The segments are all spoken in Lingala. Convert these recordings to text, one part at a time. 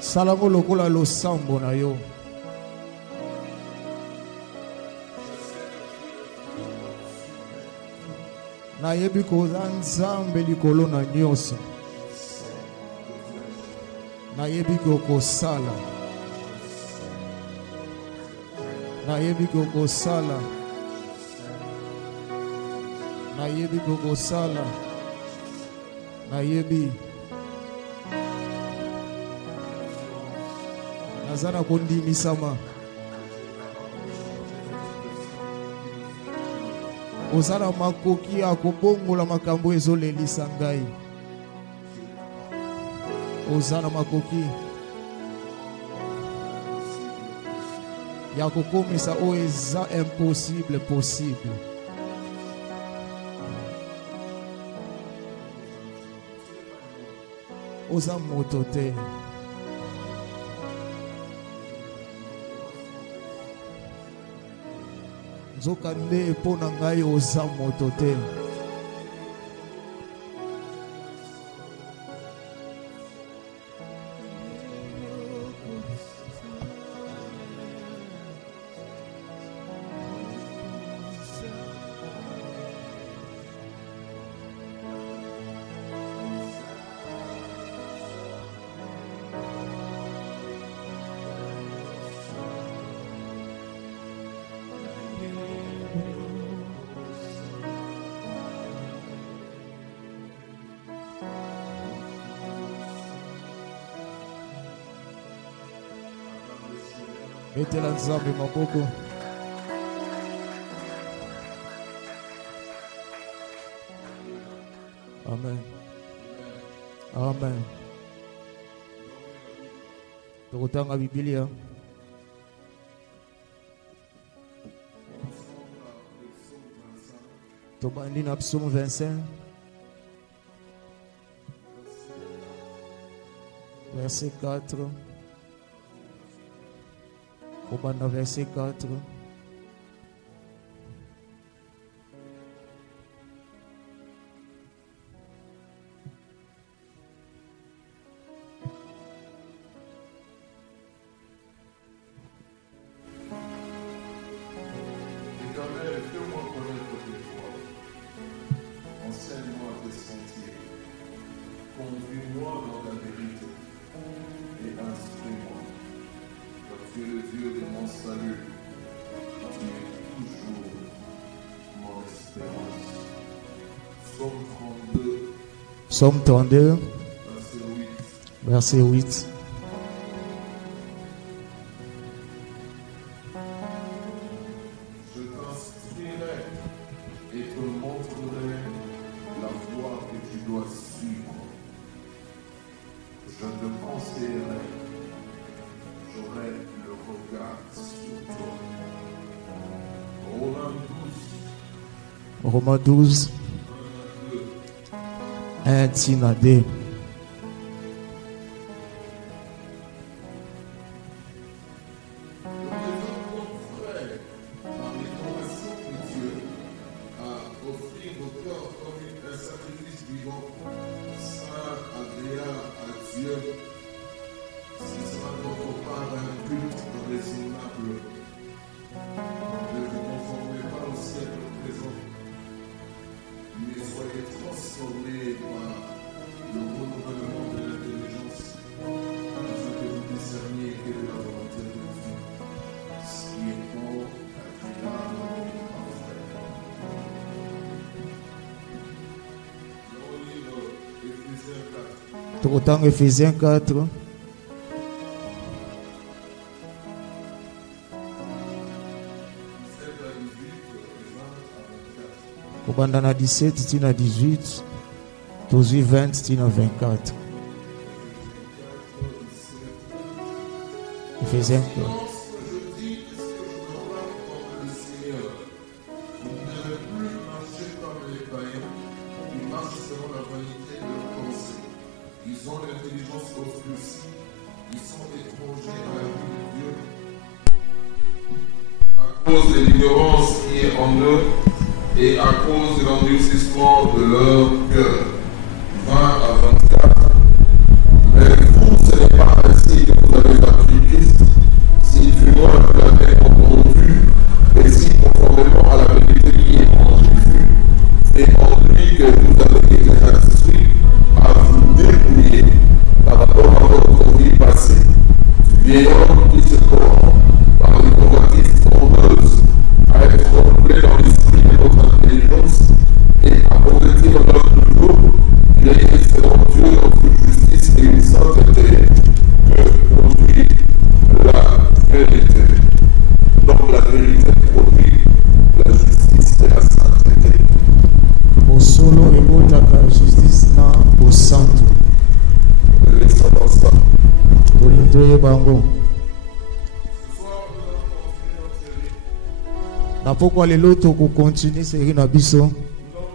Salamo lokola lo sambo na yo. Na yebi koza nzambe likolo na nyonso. Na yebi kokosala. Na yebi kokosala. Na yebi kokosala. Na yebi Nazana kondimi sama. Ozana makoki akobongola makambo ezolelisa ngai. Ozana makoki ya kokomisa o eza impossible possible. Oza moto te. Zoka nde pona ngai oza moto te. Mettez la nzambe maboko. Amen. Amen. Tokotanga Biblia. Tobandi na Psaume 25. Verset 4. Au bas de verset 4. Psaume 32, verset 8. Je t'instruirai et te montrerai la voie que tu dois suivre. Je te conseillerai, j'aurai le regard sur toi. Romains 12. 1 tina 2. Autant Ephésiens 4. Kobandana 17 tina 18. Tozi 20 tina 24. Ephésiens 4. cause de l'ignorance qui est en eux et à cause de l'endurcissement de leur cœur. 20 à 24. Mais vous, ce n'est pas ainsi que vous avez appris Christ, si du moins vous l'avez entendu, et si conformément à la vérité qui est en Jésus, et en lui que vous avez été instruits à vous débrouiller par rapport à votre vie passée, du vieil homme qui se corrompt par les convoitises trompeuses, à être renouvelé dans l'esprit de votre intelligence et à revêtir l'homme nouveau, créé selon Dieu dans toute justice et une sainteté que produit la vérité. Donc la vérité produit la justice et la sainteté. Bosolo ebotaka justice na bosantu. Laissons dans ça. Tolindoye bango. Ce soir, nous allons continuer notre série. Na pokwa lelo tokokontinue série na biso. Nous allons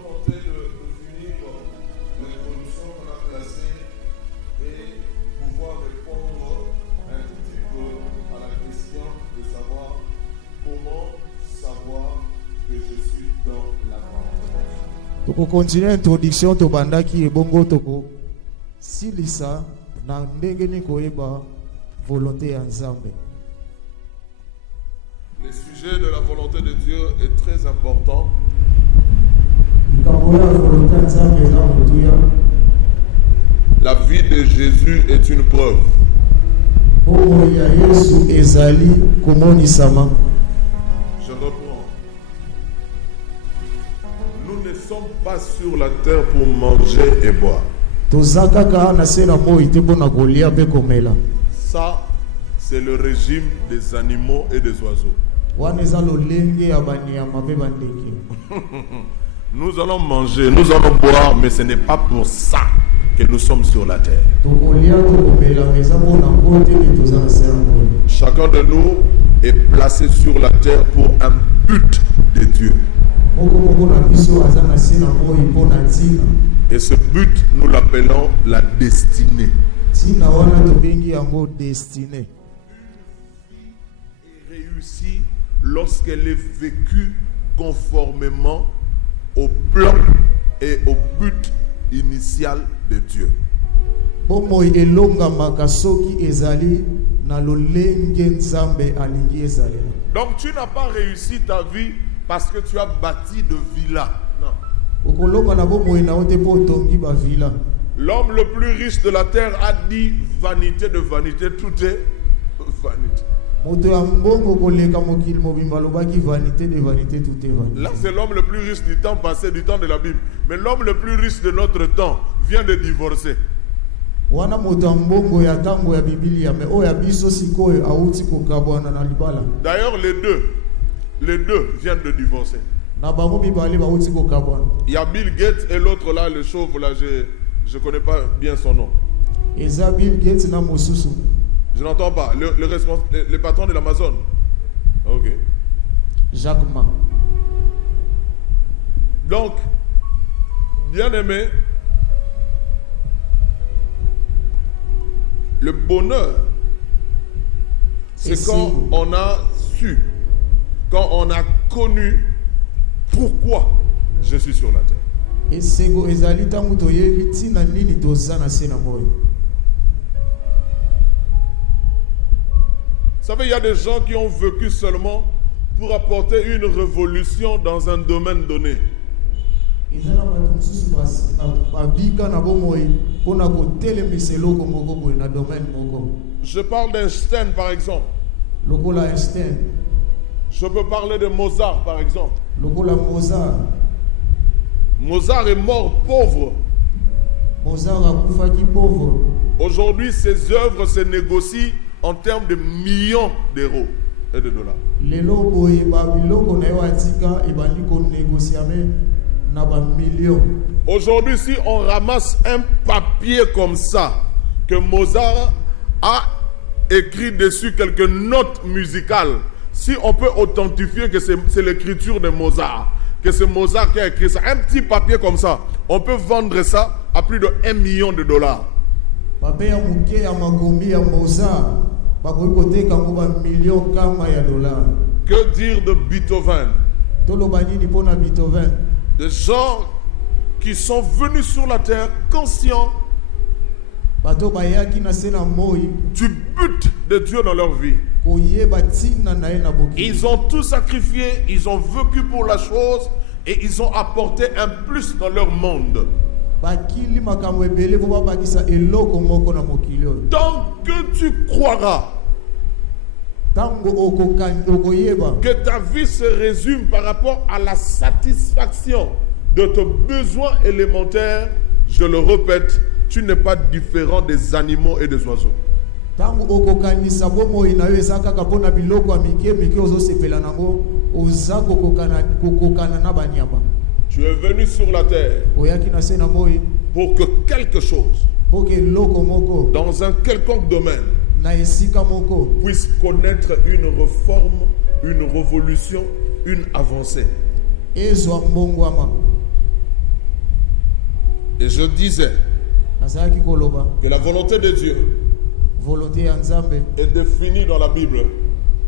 tenter de finir l'introduction qu'on a placée et pouvoir répondre un tout petit peu à la question de savoir comment savoir que je suis dans la parole. Tokokontinue introduction tobandaki ebongo toko silisa na ndenge ni koyeba volonté ya Nzambe. Le sujet de la volonté de Dieu est très important. La vie de Jésus est une preuve. Je reprends. Nous ne sommes pas sur la terre pour manger et boire. Ça, c'est le régime des animaux et des oiseaux. Nous allons manger, nous allons boire, mais ce n'est pas pour ça que nous sommes sur la terre. Chacun de nous est placé sur la terre pour un but de Dieu. Et ce but, nous l'appelons la destinée. Réussie lorsqu'elle est vécue conformément au plan et au but initial de Dieu. Donc tu n'as pas réussi ta vie parce que tu as bâti de villas. Non. L'homme le plus riche de la terre a dit vanité de vanité, tout est vanité. Là, c'est l'homme le plus riche du temps passé, du temps de la Bible. Mais l'homme le plus riche de notre temps vient de divorcer. D'ailleurs, les deux viennent de divorcer. Il y a Bill Gates et l'autre là, le chauve là, je ne connais pas bien son nom. Je n'entends pas. Le patron de l'Amazon. Ok. Jacques Ma. Donc, bien aimé, le bonheur, c'est quand on a su, quand on a connu pourquoi je suis sur la terre. Vous savez, il y a des gens qui ont vécu seulement pour apporter une révolution dans un domaine donné. Je parle d'Einstein par exemple. Je peux parler de Mozart par exemple. Mozart est mort pauvre. Aujourd'hui, ses œuvres se négocient en termes de millions d'euros et de dollars. Aujourd'hui, si on ramasse un papier comme ça, que Mozart a écrit dessus quelques notes musicales, si on peut authentifier que c'est l'écriture de Mozart, que c'est Mozart qui a écrit ça, un petit papier comme ça, on peut vendre ça à plus de 1 million de dollars. Que dire de Beethoven? Toloba nini pona Beethoven? Des gens qui sont venus sur la terre conscients Bato bayaki na sena moi du but de Dieu dans leur vie. koyeba tina na ye na boki. Ils ont tout sacrifié, ils ont vécu pour la chose et ils ont apporté un plus dans leur monde. Bakili makambo ebele po babakisa eloko moko na mokili oyo. Tant que tu croiras Tango okoyeba que ta vie se résume par rapport à la satisfaction de tes besoins élémentaires, je le répète, tu n'es pas différent des animaux et des oiseaux. Tango okokanisa bomoi na yo eza kaka mpona biloko ya mike ozosepela nango oza kokokana na banyama. Tu es venu sur la terre Oyaki na se na moi pour que quelque chose, po ke eloko moko dans un quelconque domaine, na esika moko puisse connaître une réforme, une révolution, une avancée. ezwa mbongwama. Et je disais Nazalaki koloba que la volonté de Dieu volonté ya Nzambe est définie dans la Bible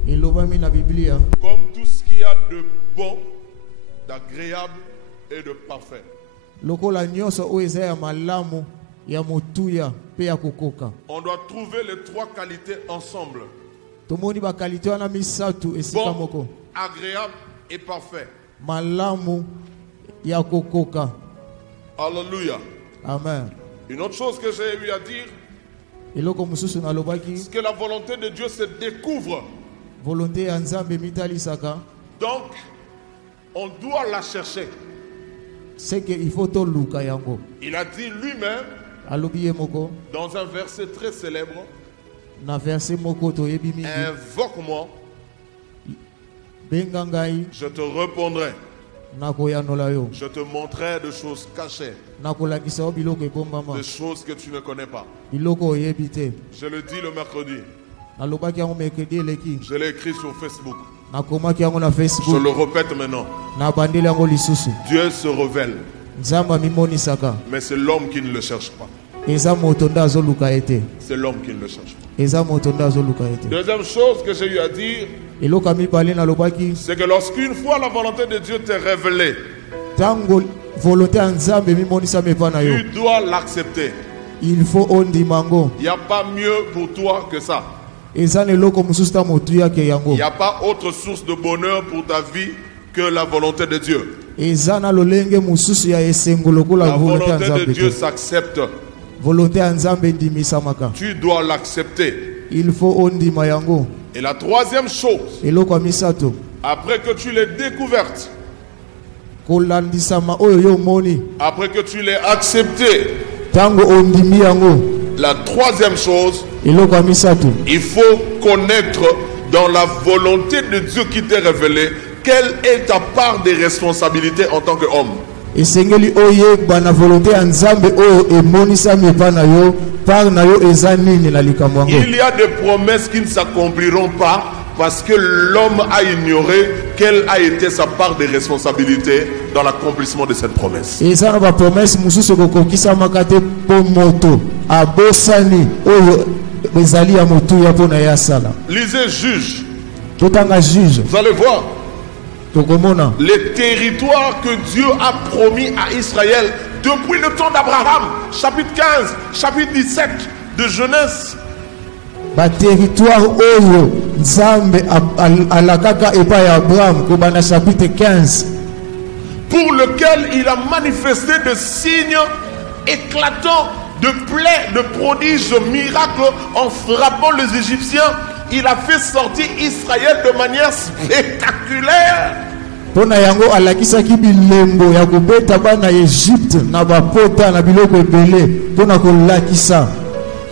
elobami na Biblia comme tout ce qu'il y a de bon, d'agréable et de parfait. lokola nyonso oyo eza ya malamu ya motuya pe ya kokoka. On doit trouver les trois qualités ensemble. Tomoni bakalite wana misatu esika Bon, moko: agréable et parfait. malamu ya kokoka. Alléluia. Amen. Une autre chose que j'ai eu à dire, Eloko mususu nalobaki c'est que la volonté de Dieu se découvre. volonté ya Nzambe mitalisaka. Donc, on doit la chercher. C'est que il faut toluka yango. Il a dit lui-même, Alobi ye moko dans un verset très célèbre, na verset moko toyebi mingi: invoque-moi, benga ngai je te répondrai. nakoyanola yo, Je te montrerai des choses cachées, nakolakisa yo biloko ebombama, des choses que tu ne connais pas. biloko oyebi te. Je le dis le mercredi. Nalobaki yango mercredi eleki, Je l'ai écrit sur Facebook. nakomaki yango na Je Facebook, le répète maintenant. nabandeli yango lisusu. Dieu se révèle, Nzambe amimonisaka, mais c'est l'homme qui ne le cherche pas. eza moto nde azoluka ye te, C'est l'homme qui ne le cherche pas. eza moto nde azoluka ye te. Deuxième chose que j'ai eu à dire, Eloko ya mibale nalobaki: c'est que lorsqu'une fois la volonté de Dieu t'est révélée, tango volonté ya Nzambe emimonisa epa na yo, tu dois l'accepter. il faut ondima ngo. Il n'y a pas mieux pour toi que ça. Eza na eloko mosusu ta motuya ke yango. Il n'y a pas autre source de bonheur pour ta vie que la volonté de Dieu. Eza na lolenge mosusu ya esengo lokola La volonté ya volonté de Nzambe Dieu te. s'accepte. Volonté ya Nzambe endimisamaka. Tu dois l'accepter. Il faut ondima yango. Et la troisième chose, Eloko ya misato, après que tu l'aies découverte, kolandisama oyo yo moni, après que tu l'aies acceptée, tango ondimi yango. la troisième chose, Eloko ya misato, il faut connaître dans la volonté de Dieu qui t'est révélée quelle est ta part des responsabilités en tant qu'homme. esengeli oyeba na volonté ya Nzambe oyo emonisami epa na yo, par na yo eza nini na likambo yango. Il y a des promesses qui ne s'accompliront pas parce que l'homme a ignoré quelle a été sa part des responsabilités dans l'accomplissement de cette promesse. Eza na bapromese mosusu kokokisamaka te mpo moto abosani oyo ezali ya motuya mpo na ye asala. Lisez Juge, Totanga Juge, vous allez voir tokomona les territoires que Dieu a promis à Israël depuis le temps d'Abraham, chapitre 15, chapitre 17 de Genèse. baterritoire oyo Nzambe alakaka epai ya Abraham kobanda chapitre 15, Pour lequel il a manifesté de signes éclatants, de plaies, de prodiges, de miracles en frappant les Égyptiens. Il a fait sortir Israël de manière spectaculaire. mpo na yango alakisaki bilembo ya kobeta bana Egypte na bapota na biloko ebele mpo na kolakisa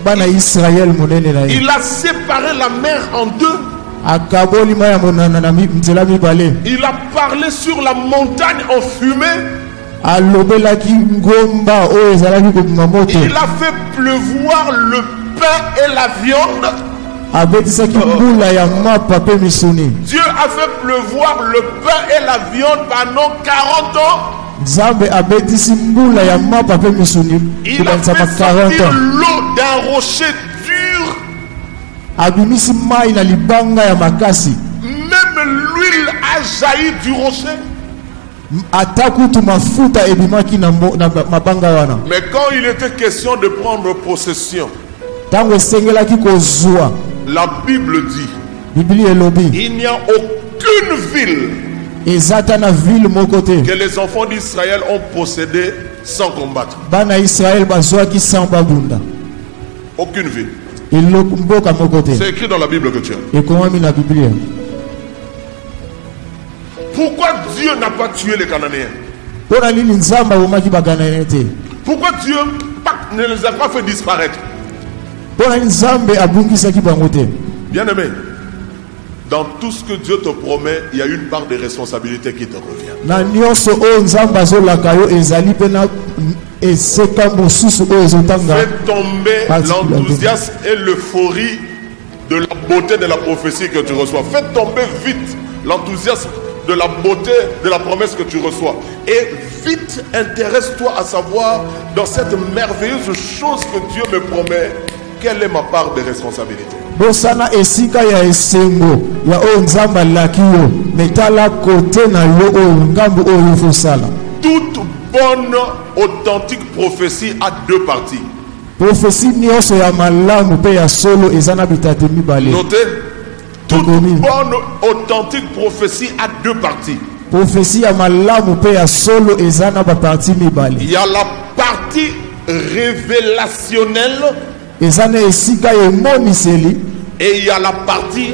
bana Israel monene na ye. Il a séparé la mer en deux. Akaboli ma ya monana na nzela mibale. Il a parlé sur la montagne en fumée. Alobelaki ngomba oyo ezalaki kobima moto. Il a fait pleuvoir le pain et la viande. Abetisaki mbula ya mapa pe misuni. Dieu a fait pleuvoir le pain et la viande pendant 40 ans. Nzambe abetisi mbula ya mapa pe misuni. Il a fait 40 sortir ans. l'eau d'un rocher dur. Abimisi mai na libanga ya makasi. Même l'huile a jailli du rocher. atakutu mafuta ebimaki na mabanga wana. Mais quand il était question de prendre possession, Tango esengelaki kozwa, la Bible dit, Bibli elobi il n'y a aucune ville ezata na ville mokote que les enfants d'Israël ont possédé sans combattre. bana Israël bazwaki sans babunda. Aucune ville. Mboka mokote C'est écrit dans la Bible que tu as. ekomami na Biblia. Pourquoi Dieu n'a pas tué les Cananéens? Pona nini nzamba omaki bagana te? Pourquoi Dieu ne les a pas fait disparaître? Pona nini nzambe abungisaki bango te? Bien-aimé, dans tout ce que Dieu te promet, il y a une part de responsabilité qui te revient. Na nyonso o nzamba azolaka yo ezali pena eseka mosusu o ezotanga. Fais tomber l'enthousiasme et l'euphorie de la beauté de la prophétie que tu reçois. Fais tomber vite l'enthousiasme de la beauté de la promesse que tu reçois. Et vite intéresse-toi à savoir dans cette merveilleuse chose que Dieu me promet, quelle est ma part de responsabilité. Bosana esika ya esengo ya o nzamba laki yo metala kote na yo o ngambu o yofosala. Toute bonne authentique prophétie a deux parties. Prophétie nyonso ya malamu pe ya solo ezana bitate mibale. Notez, toute bonne authentique prophétie a deux parties. Prophétie ya malamu pe ya solo ezana ba partie mibale. Il y a la partie révélationnelle Ezana esika emoniseli et il y a la partie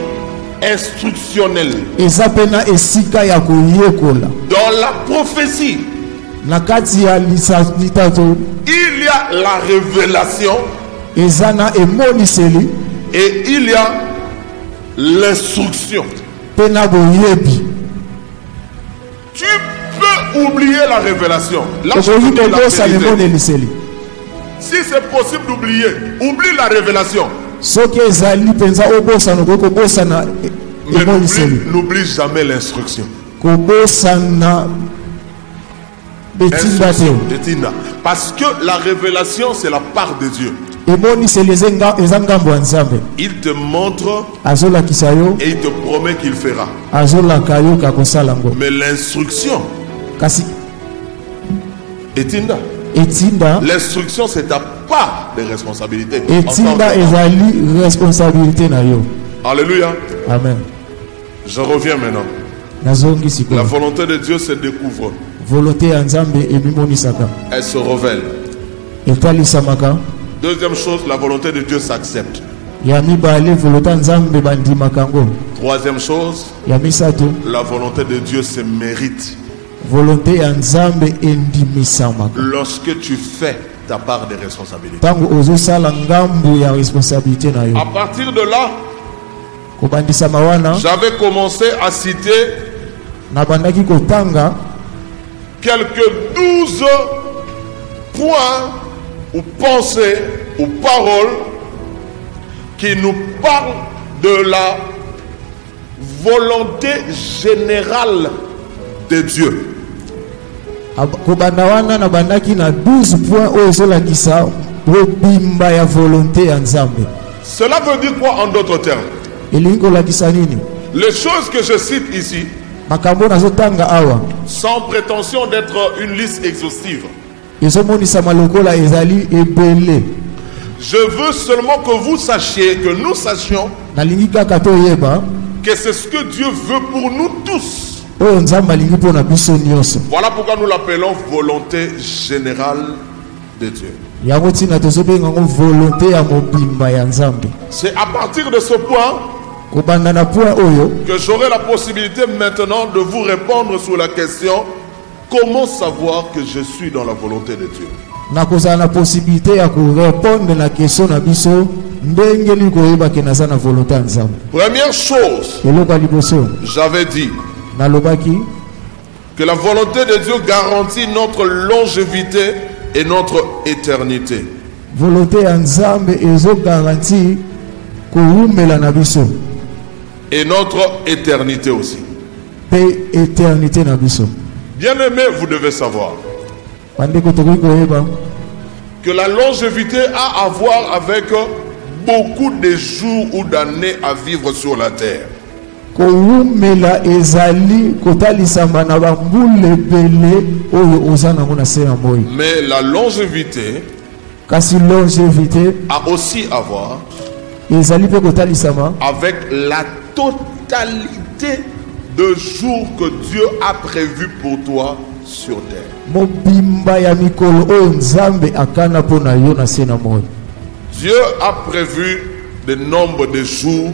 instructionnelle. ezapena esika ya koyekola. Dans la prophétie, Nakati ya litato il y a la révélation ezana emoniseli et il y a l'instruction. pena boyebi. Tu peux oublier la révélation. Là, je te Okoyi dis la kobosa vérité. emoniseli. Si c'est possible d'oublier, oublie la révélation. Soki ezali penza obosa no kobosa na Mais emoniseli. n'oublie jamais l'instruction. Kobosa na betinda te. Betinda. Parce que la révélation, c'est la part de Dieu. Emoniseli ezangambo ya Nzambe. Il te montre Azolakisa yo, et il te promet qu'il fera. azolaka yo kakosala ngo. Mais l'instruction, Kasi Etinda. etinda L'instruction, c'est ta part de responsabilité. En tant etinda que- ezali responsabilité na yo. Alléluia. Amen. Je reviens maintenant. Nazongi La sikoyo. volonté de Dieu se découvre. Volonté ya Nzambe ebimonisaka. Elle se révèle. Etalisamaka. Deuxième chose, la volonté de Dieu s'accepte. Ya mibale volonté ya Nzambe bandimaka ngo. Troisième chose, Ya misato la volonté de Dieu se mérite. volonté ya Nzambe endimisamaka. Lorsque tu fais ta part de responsabilité. Tango ozosala ngambu ya responsabilité na yo. À partir de là, Kobandisama wana j'avais commencé à citer na bandaki kotanga quelques 12 points ou pensées ou paroles qui nous parlent de la volonté générale de Dieu. kobanda wana na bandaki na 12 points oyo ezolakisa bobimba ya volonté ya Nzambe. Cela veut dire quoi en d'autres termes? Elingi kolakisa nini? Les choses que je cite ici, Makambo nazotanga awa sans prétention d'être une liste exhaustive, ezomonisama lokola ezali ebele. je veux seulement que vous sachiez, que nous sachions Nalingi kaka toyeba que c'est ce que Dieu veut pour nous tous. oyo Nzambe alingi mpona biso nyonso. Voilà pourquoi nous l'appelons volonté générale de Dieu. Yango ntina tozobenga ngo volonté ya mobimba ya Nzambe. C'est à partir de ce point Kobanda na point oyo que j'aurai la possibilité maintenant de vous répondre sur la question: comment savoir que je suis dans la volonté de Dieu? nakozala na possibilité ya korépondre na question na biso ndenge nini koyeba ke naza na volonté ya Nzambe. Première chose, Eloko ya liboso j'avais dit nalobaki que la volonté de Dieu garantit notre longévité et notre éternité. volonté ya Nzambe ezogaranti kowumela na biso Et notre éternité aussi. pe éternité na biso. Bien-aimé, vous devez savoir Bandeko tokoki koyeba que la longévité a à voir avec beaucoup de jours ou d'années à vivre sur la terre. koumela ezali kotalisamba na bambule bele oyo ozana ngona sena moyi. Mais la longévité kasi longévité a aussi à voir ezali pe kotalisamba avec la totalité de jours que Dieu a prévu pour toi sur terre. mobimba ya mikolo oyo nzambe akana pona yo na sena moyi. Dieu a prévu le nombre de jours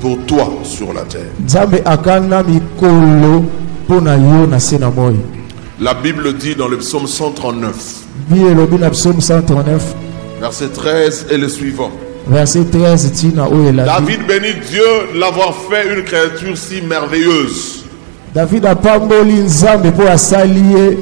pour toi sur la terre. nzambe akana mikolo pona yo na sena moyi. La Bible dit dans le psaume 139, Bible na psaume 139 verset 13 et le suivant. verset 13 tina oyo elandi. David bénit Dieu d'avoir fait une créature si merveilleuse. David apamboli nzambe po asali ye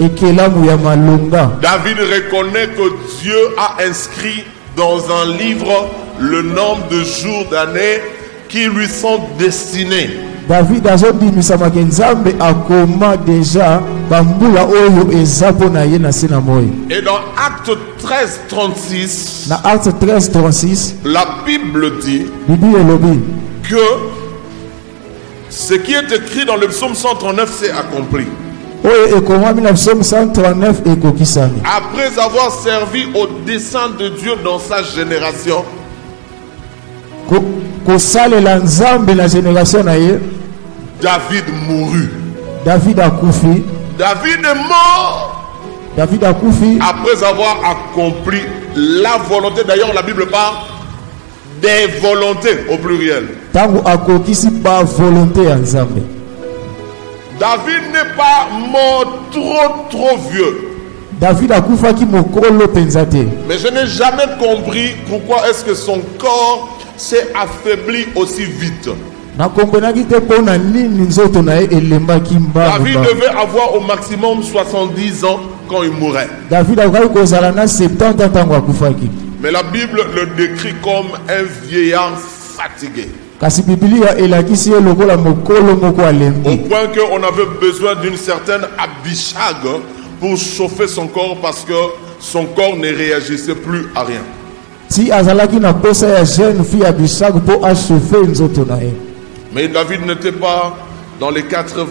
ekelamu ya malonga. David reconnaît que Dieu a inscrit dans un livre le nombre de jours d'années qui lui sont destinés. David azobimisa ke nzambe akoma deja bambula oyo eza pona ye na sena moyi. Et dans Acte 13, 36, Na Acte 13, 36 la Bible dit Bibi elobi que ce qui est écrit dans le psaume 139 s'est accompli. oyo ekomami na psaume 139 ekokisami. Après avoir servi au dessein de Dieu dans sa génération, kosalela nzambe na génération na ye. David mourut. David akufi. David est mort David akufi après avoir accompli la volonté. D'ailleurs, la Bible parle des volontés au pluriel. tango akokisi ba volonté ya nzambe. David n'est pas mort trop vieux. David akufaki mokolo penza te. Mais je n'ai jamais compris pourquoi est-ce que son corps s'est affaibli aussi vite. nakombenaki te mpona nini nzoto na ye elembaki David mbangu. devait avoir au maximum 70 ans quand il mourait. David akokaki kozala na 70 ans ntango akufaki. Mais la Bible le décrit comme un vieillard fatigué. kasi bibilia elakisi ye lokola mokolo moko Au alembi. point qu'on avait besoin d'une certaine Abishag pour chauffer son corps parce que son corps ne réagissait plus à rien. ti azalaki na posa ya jeune fille Abishag mpo achauffe nzoto na ye. Mais David n'était pas dans les 80,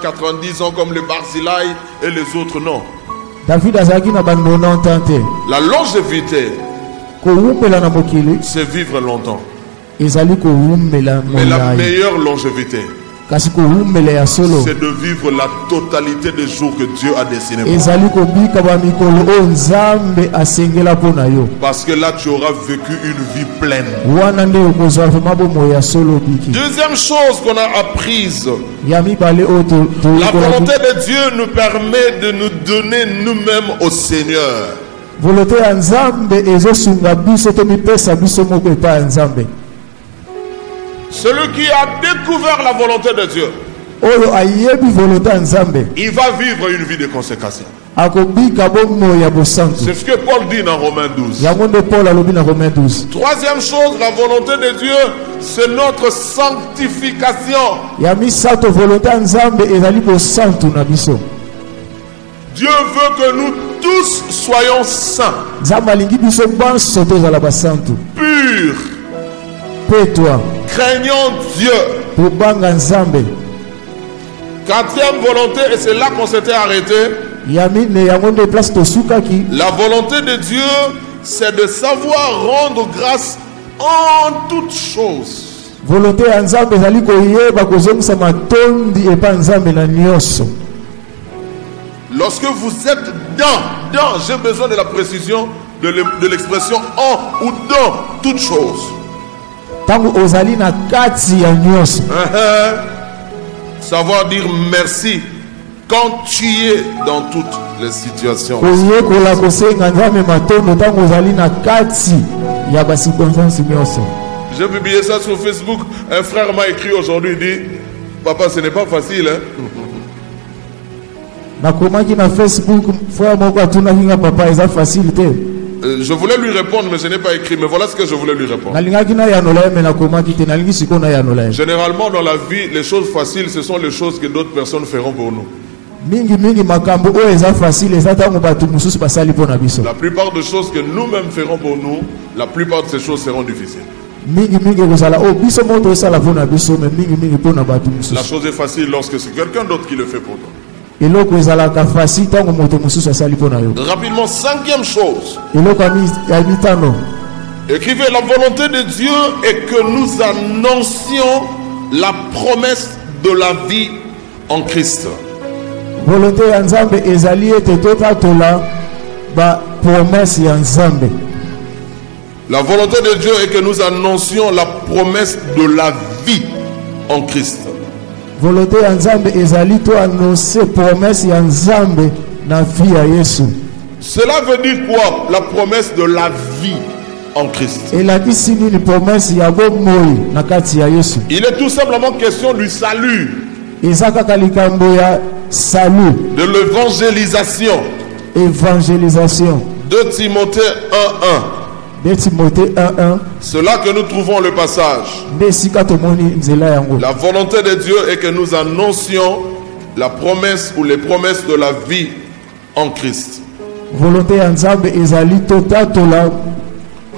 90 ans comme les Barzillai et les autres, non. David azalaki na ba 90 ans te. La longévité, kowumbela na mokili c'est vivre longtemps. ezali kowumbela Mais la molai. meilleure longévité, kasi kowumbela ya solo c'est de vivre la totalité des jours que Dieu a destinés pour toi. ezali kobika ba mikolo oyo nzambe asengela mpo na yo. Parce que là, tu auras vécu une vie pleine. wana nde okozwa vraimen bomoi ya solo biki. Deuxième chose qu'on a apprise, ya mibale oyo la volonté de Dieu nous permet de nous donner nous-mêmes au Seigneur. volonté ya nzambe ezosunga biso to mipesa biso moko epai ya nzambe. Celui qui a découvert la volonté de Dieu, oyo ayebi volonté ya nzambe il va vivre une vie de consécration. akobika bomoi ya bosantu. C'est ce que Paul dit dans Romains 12. yango nde paul alobi na Romain 12. Troisième chose, la volonté de Dieu, c'est notre sanctification. ya misato volonté ya nzambe ezali bosantu na biso. Dieu veut que nous tous soyons saints, nzambe alingi biso banso tozala basantu purs, petwa craignant Dieu. tobanga nzambe. Quatrième volonté, et c'est là qu'on s'était arrêté. ya mine yango nde place tosukaki. La volonté de Dieu, c'est de savoir rendre grâce en toutes choses. volonté ya nzambe ezali koyeba kozongisa matondi epai nzambe na nyonso. Lorsque vous êtes dans, j'ai besoin de la précision de l'expression en ou dans toutes choses. ntango ozali na kati ya nyonso. Savoir dire merci quand tu es dans toutes les situations. koyekola kosenga nzambe matondo ntango ozali na kati ya bacirconstance nyonso. J'ai publié ça sur Facebook. Un frère m'a écrit aujourd'hui, il dit, papa, ce n'est pas facile, hein? nakomaki na Facebook frère moko atunaki nga papa eza facile te. Je voulais lui répondre, mais je n'ai pas écrit. Mais voilà ce que je voulais lui répondre. nalingaki nayanola ye me nakomaki te nalingi sikoyo nayanola ye. Généralement, dans la vie, les choses faciles, ce sont les choses que d'autres personnes feront pour nous. mingi makambo oyo eza facile eza ntango bato mosusu basali mpo na biso. La plupart des choses que nous-mêmes ferons pour nous, la plupart de ces choses seront difficiles. La chose est facile lorsque c'est quelqu'un d'autre qui le fait pour toi. Rapidement, cinquième chose. Écrivez, la volonté de Dieu est que nous annoncions la promesse de la vie en Christ. Volonté ya Nzambe ezali ete totatola ba promesse ya Nzambe. La volonté de Dieu est que nous annoncions la promesse de la vie en Christ. Volonté ya Nzambe ezali to annoncer promesse ya Nzambe na vie ya Yesu. Cela veut dire quoi? La promesse de la vie en Christ. Et la kisini ni promesse ya bomoi na kati ya Yesu. Il est tout simplement question du salut. Ezaka kalikambo ya salut. De l'évangélisation. Évangélisation. 2 Timothée 1:1. 2 Timothée 1:1. C'est là que nous trouvons le passage. La volonté de Dieu est que nous annoncions la promesse ou les promesses de la vie en Christ. Volonté ya Nzambe ezali totatola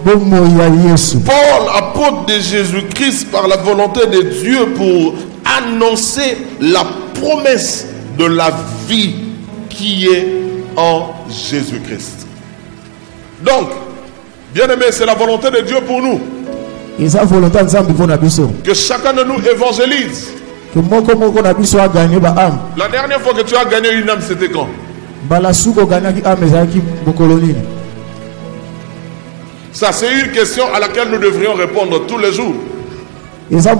bomoi ya Yesu. Paul, apôtre de Jésus-Christ, par la volonté de Dieu pour annoncer la promesse de la vie qui est en Jésus-Christ. Donc, bien-aimés, c'est la volonté de Dieu pour nous. Que chacun de nous évangélise. La dernière fois que tu as gagné une âme, c'était quand? Ça, c'est une question à laquelle nous devrions répondre tous les jours. Parce que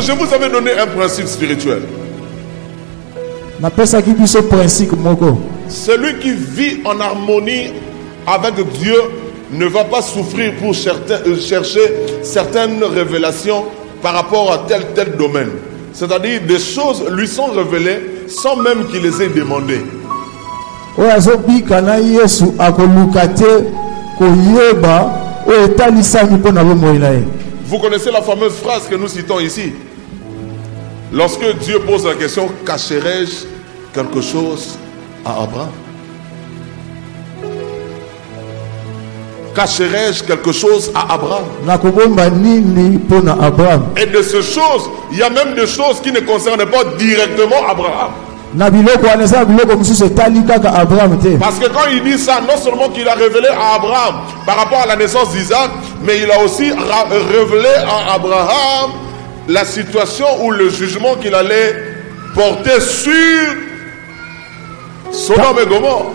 je vous avais donné un principe spirituel. Celui qui vit en harmonie avec Dieu ne va pas souffrir pour chercher certaines révélations par rapport à tel domaine. C'est-à-dire des choses lui sont révélées sans même qu'il les ait demandées. Vous connaissez la fameuse phrase que nous citons ici. Lorsque Dieu pose la question, cacherai-je quelque chose à Abraham? Cacherai-je quelque chose à Abraham? Et de ces choses, il y a même des choses qui ne concernent pas directement Abraham. Parce que quand il dit ça, non seulement qu'il a révélé à Abraham par rapport à la naissance d'Isaac, mais il a aussi révélé à Abraham la situation ou le jugement qu'il allait porter sur Sodome et Gomorrhe.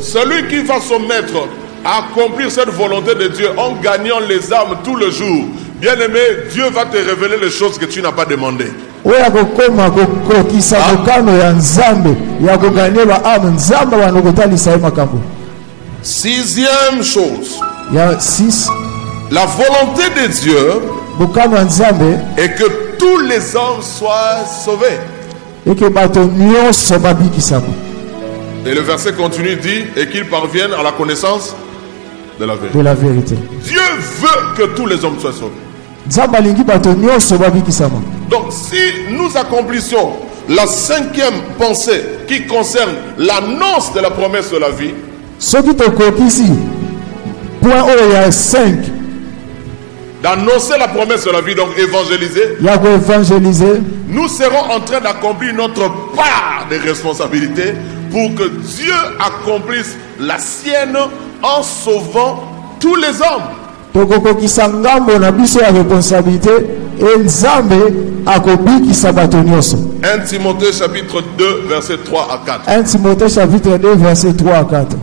Celui qui va se mettre à accomplir cette volonté de Dieu en gagnant les âmes tout le jour, bien aimé, Dieu va te révéler les choses que tu n'as pas demandées. Sixième chose, la volonté de Dieu est que tous les hommes soient sauvés. Et le verset continue, dit, et qu'ils parviennent à la connaissance de la vérité. Dieu veut que tous les hommes soient sauvés. Donc si nous accomplissions la cinquième pensée qui concerne l'annonce de la promesse de la vie, d'annoncer la promesse de la vie, donc évangéliser, nous serons en train d'accomplir notre part de responsabilité pour que Dieu accomplisse la sienne en sauvant tous les hommes. 1 Timothée chapitre 2 verset 3 à 4. 1 Timothée chapitre 2 verset 3 à 4.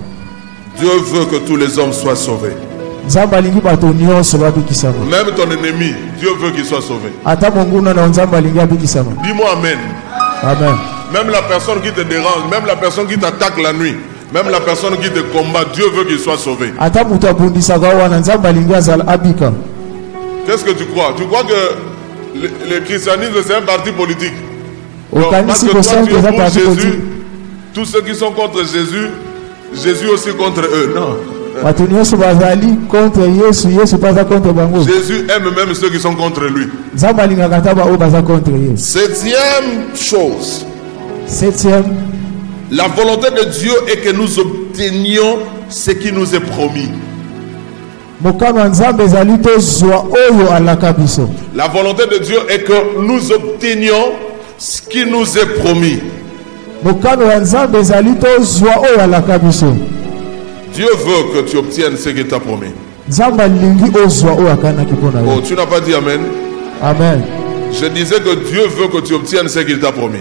Dieu veut que tous les hommes soient sauvés. Même ton ennemi, Dieu veut qu'il soit sauvé. Dis-moi amen. Amen. Même la personne qui te dérange, même la personne qui t'attaque la nuit, même la personne qui te combat, Dieu veut qu'il soit sauvé. Qu'est-ce que tu crois? Tu crois que le christianisme c'est un parti politique? Non, parce que toi tu es pour Jésus, tous ceux qui sont contre Jésus, Jésus aussi contre eux. Non. Jésus aime même ceux qui sont contre lui. Septième chose. La volonté de Dieu est que nous obtenions ce qui nous est promis. La volonté de Dieu est que nous obtenions ce qui nous est promis. Dieu veut que tu obtiennes ce qu'il t'a promis. Oh, tu n'as pas dit Amen? Amen. Je disais que Dieu veut que tu obtiennes ce qu'il t'a promis.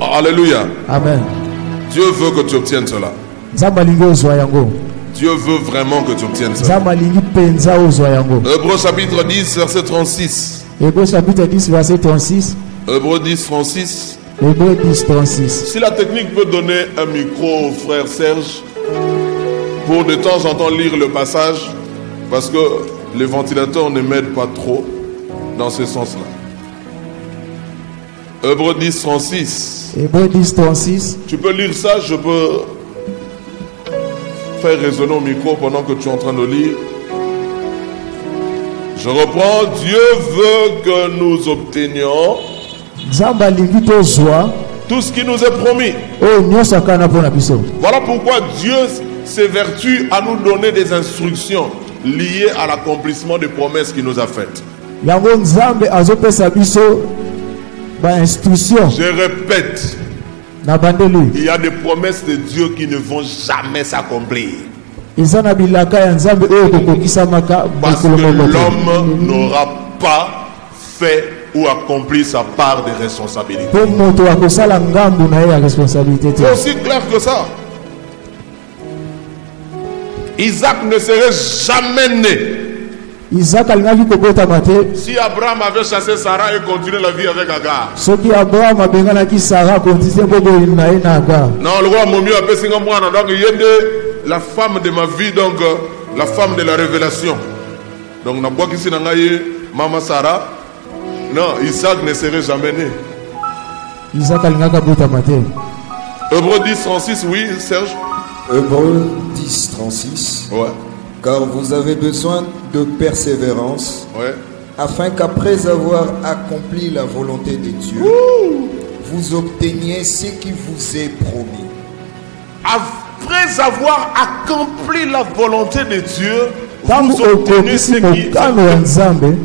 Alléluia. Amen. Dieu veut que tu obtiennes cela. Dieu veut vraiment que tu obtiennes cela. Hébreux chapitre 10, verset 36. Hébreux chapitre 10, verset 36. Hébreux 10, 36. Hébreux 10, 36. Si la technique peut donner un micro au frère Serge pour de temps en temps lire le passage, parce que les ventilateurs ne m'aident pas trop dans ce sens-là. Hébreux 10, 36. Hébreux 10, 36. Tu peux lire ça, je peux faire résonner au micro pendant que tu es en train de lire. Je reprends. Dieu veut que nous obtenions tout ce qui nous est promis. Voilà pourquoi Dieu s'évertue à nous donner des instructions liées à l'accomplissement des promesses qu'il nous a faites. Je répète, il y a des promesses de Dieu qui ne vont jamais s'accomplir. Parce que l'homme n'aura pas fait ou accompli sa part de responsabilité. C'est aussi clair que ça. Isaac ne serait jamais né si Abraham avait chassé Sarah et continué la vie avec Agar. Non, le roi Momi a appelé la femme de ma vie, donc la femme de la révélation. Donc, Maman Sarah. Non, Isaac ne serait jamais né. Hébreux 10, 36, oui, Serge. Hébreux 10, 36. Ouais. Car vous avez besoin de persévérance, ouais, afin qu'après avoir accompli la volonté de Dieu, vous obteniez ce qui vous est promis. Après avoir accompli la volonté de Dieu, vous obtenez ce qui...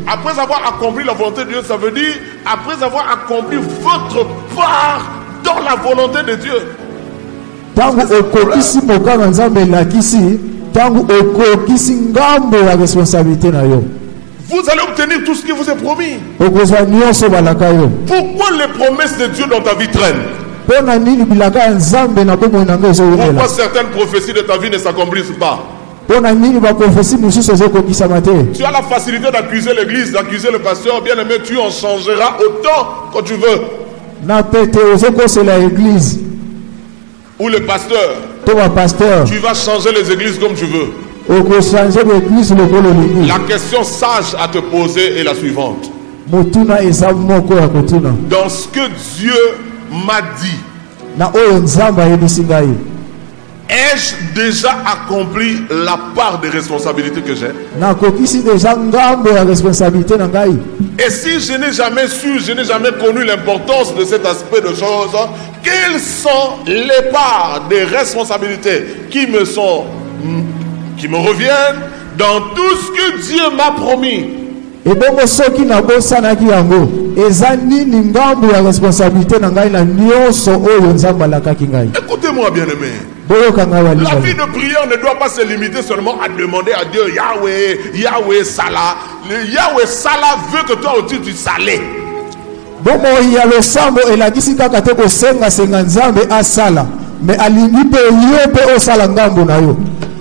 Après avoir accompli la volonté de Dieu, ça veut dire après avoir accompli votre part dans la volonté de Dieu. Vous allez obtenir tout ce qui vous est promis. Pourquoi les promesses de Dieu dans ta vie traînent? Pourquoi certaines prophéties de ta vie ne s'accomplissent pas? Tu as la facilité d'accuser l'église, d'accuser le pasteur. Bien aimé, tu en changeras autant que tu veux. Ou le pasteur. Tu vas changer les églises comme tu veux. La question sage à te poser est la suivante. Dans ce que Dieu m'a dit, ai-je déjà accompli la part de responsabilité que j'ai? Et si je n'ai jamais su, je n'ai jamais connu l'importance de cet aspect de choses, quelles sont les parts de responsabilité qui me reviennent dans tout ce que Dieu m'a promis? Écoutez-moi, bien-aimé. La vie de prière ne doit pas se limiter seulement à demander à Dieu Yahweh, Yahweh Salah. Le Yahweh Salah veut que toi aussi tu salais.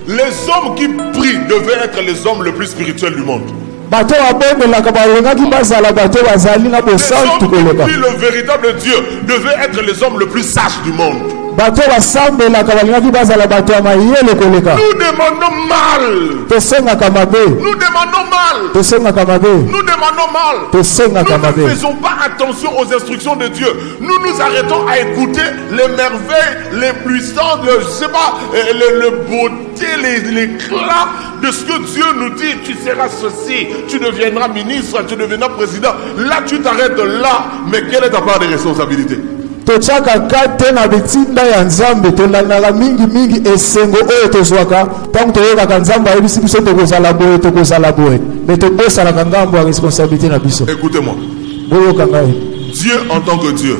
Les hommes qui prient devaient être les hommes les plus spirituels du monde. Les hommes qui prient le véritable Dieu devaient être les hommes les plus sages du monde. bato basambelaka balingaki bazala bato ya mayele koleka. Nous demandons mal. Tosengaka mabe. Nous demandons mal. Tosengaka mabe. Nous demandons mal. Tosengaka Nous ne mabe. faisons pas attention aux instructions de Dieu. Nous nous arrêtons à écouter les merveilles, les puissances, le beauté, l'éclat de ce que Dieu nous dit. Tu seras ceci, tu deviendras ministre, tu deviendras président. Là, tu t'arrêtes là. Mais quelle est ta part de responsabilité? Tochaka kate na bitinda ya nzambe tolandaka mingi esengo oyo tozwaka ntango toyokaka nzambe ayebisi biso tokozala boye me tobosalaka ngambo ya responsabilité na biso. Écoutez-moi. Boyoka ngai. Dieu en tant que Dieu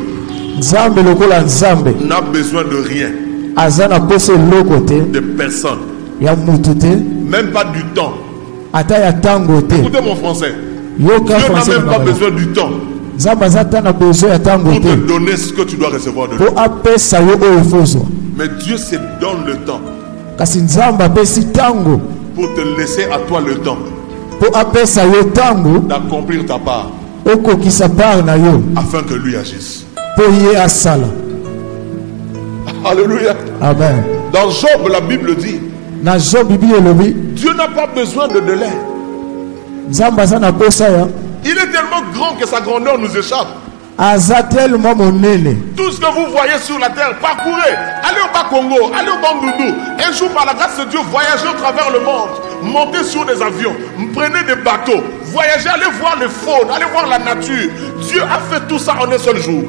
nzambe lokola nzambe n'a besoin de rien, aza na posa eloko te de personne, ya mutu te même pas du temps. ata ya ntango te. Écoutez mon français. Yoka Dieu n'a français même pas besoin du temps nzambe aza ta na besoin ya ntango pour te te donner ce que tu dois recevoir de lui. po apesa yo oyo efozwa. Mais Dieu se donne le temps Kasi nzambe apesi ntango pour te laisser à toi le temps po apesa yo ntango d'accomplir ta part okokisa part na yo afin que lui agisse. po ye asala. Alléluia. Amen. Dans Job, la Bible dit, Na Job bibi elobi Dieu n'a pas besoin de délai. nzambe aza na posa ya Il est tellement grand que sa grandeur nous échappe. aza tellement monene. Tout ce que vous voyez sur la terre, parcourez. Allez au Bas-Congo, allez au Bandundu. Un jour, par la grâce de Dieu, voyagez au travers le monde. Montez sur des avions, prenez des bateaux. Voyagez, allez voir les faunes, allez voir la nature. Dieu a fait tout ça en un seul jour.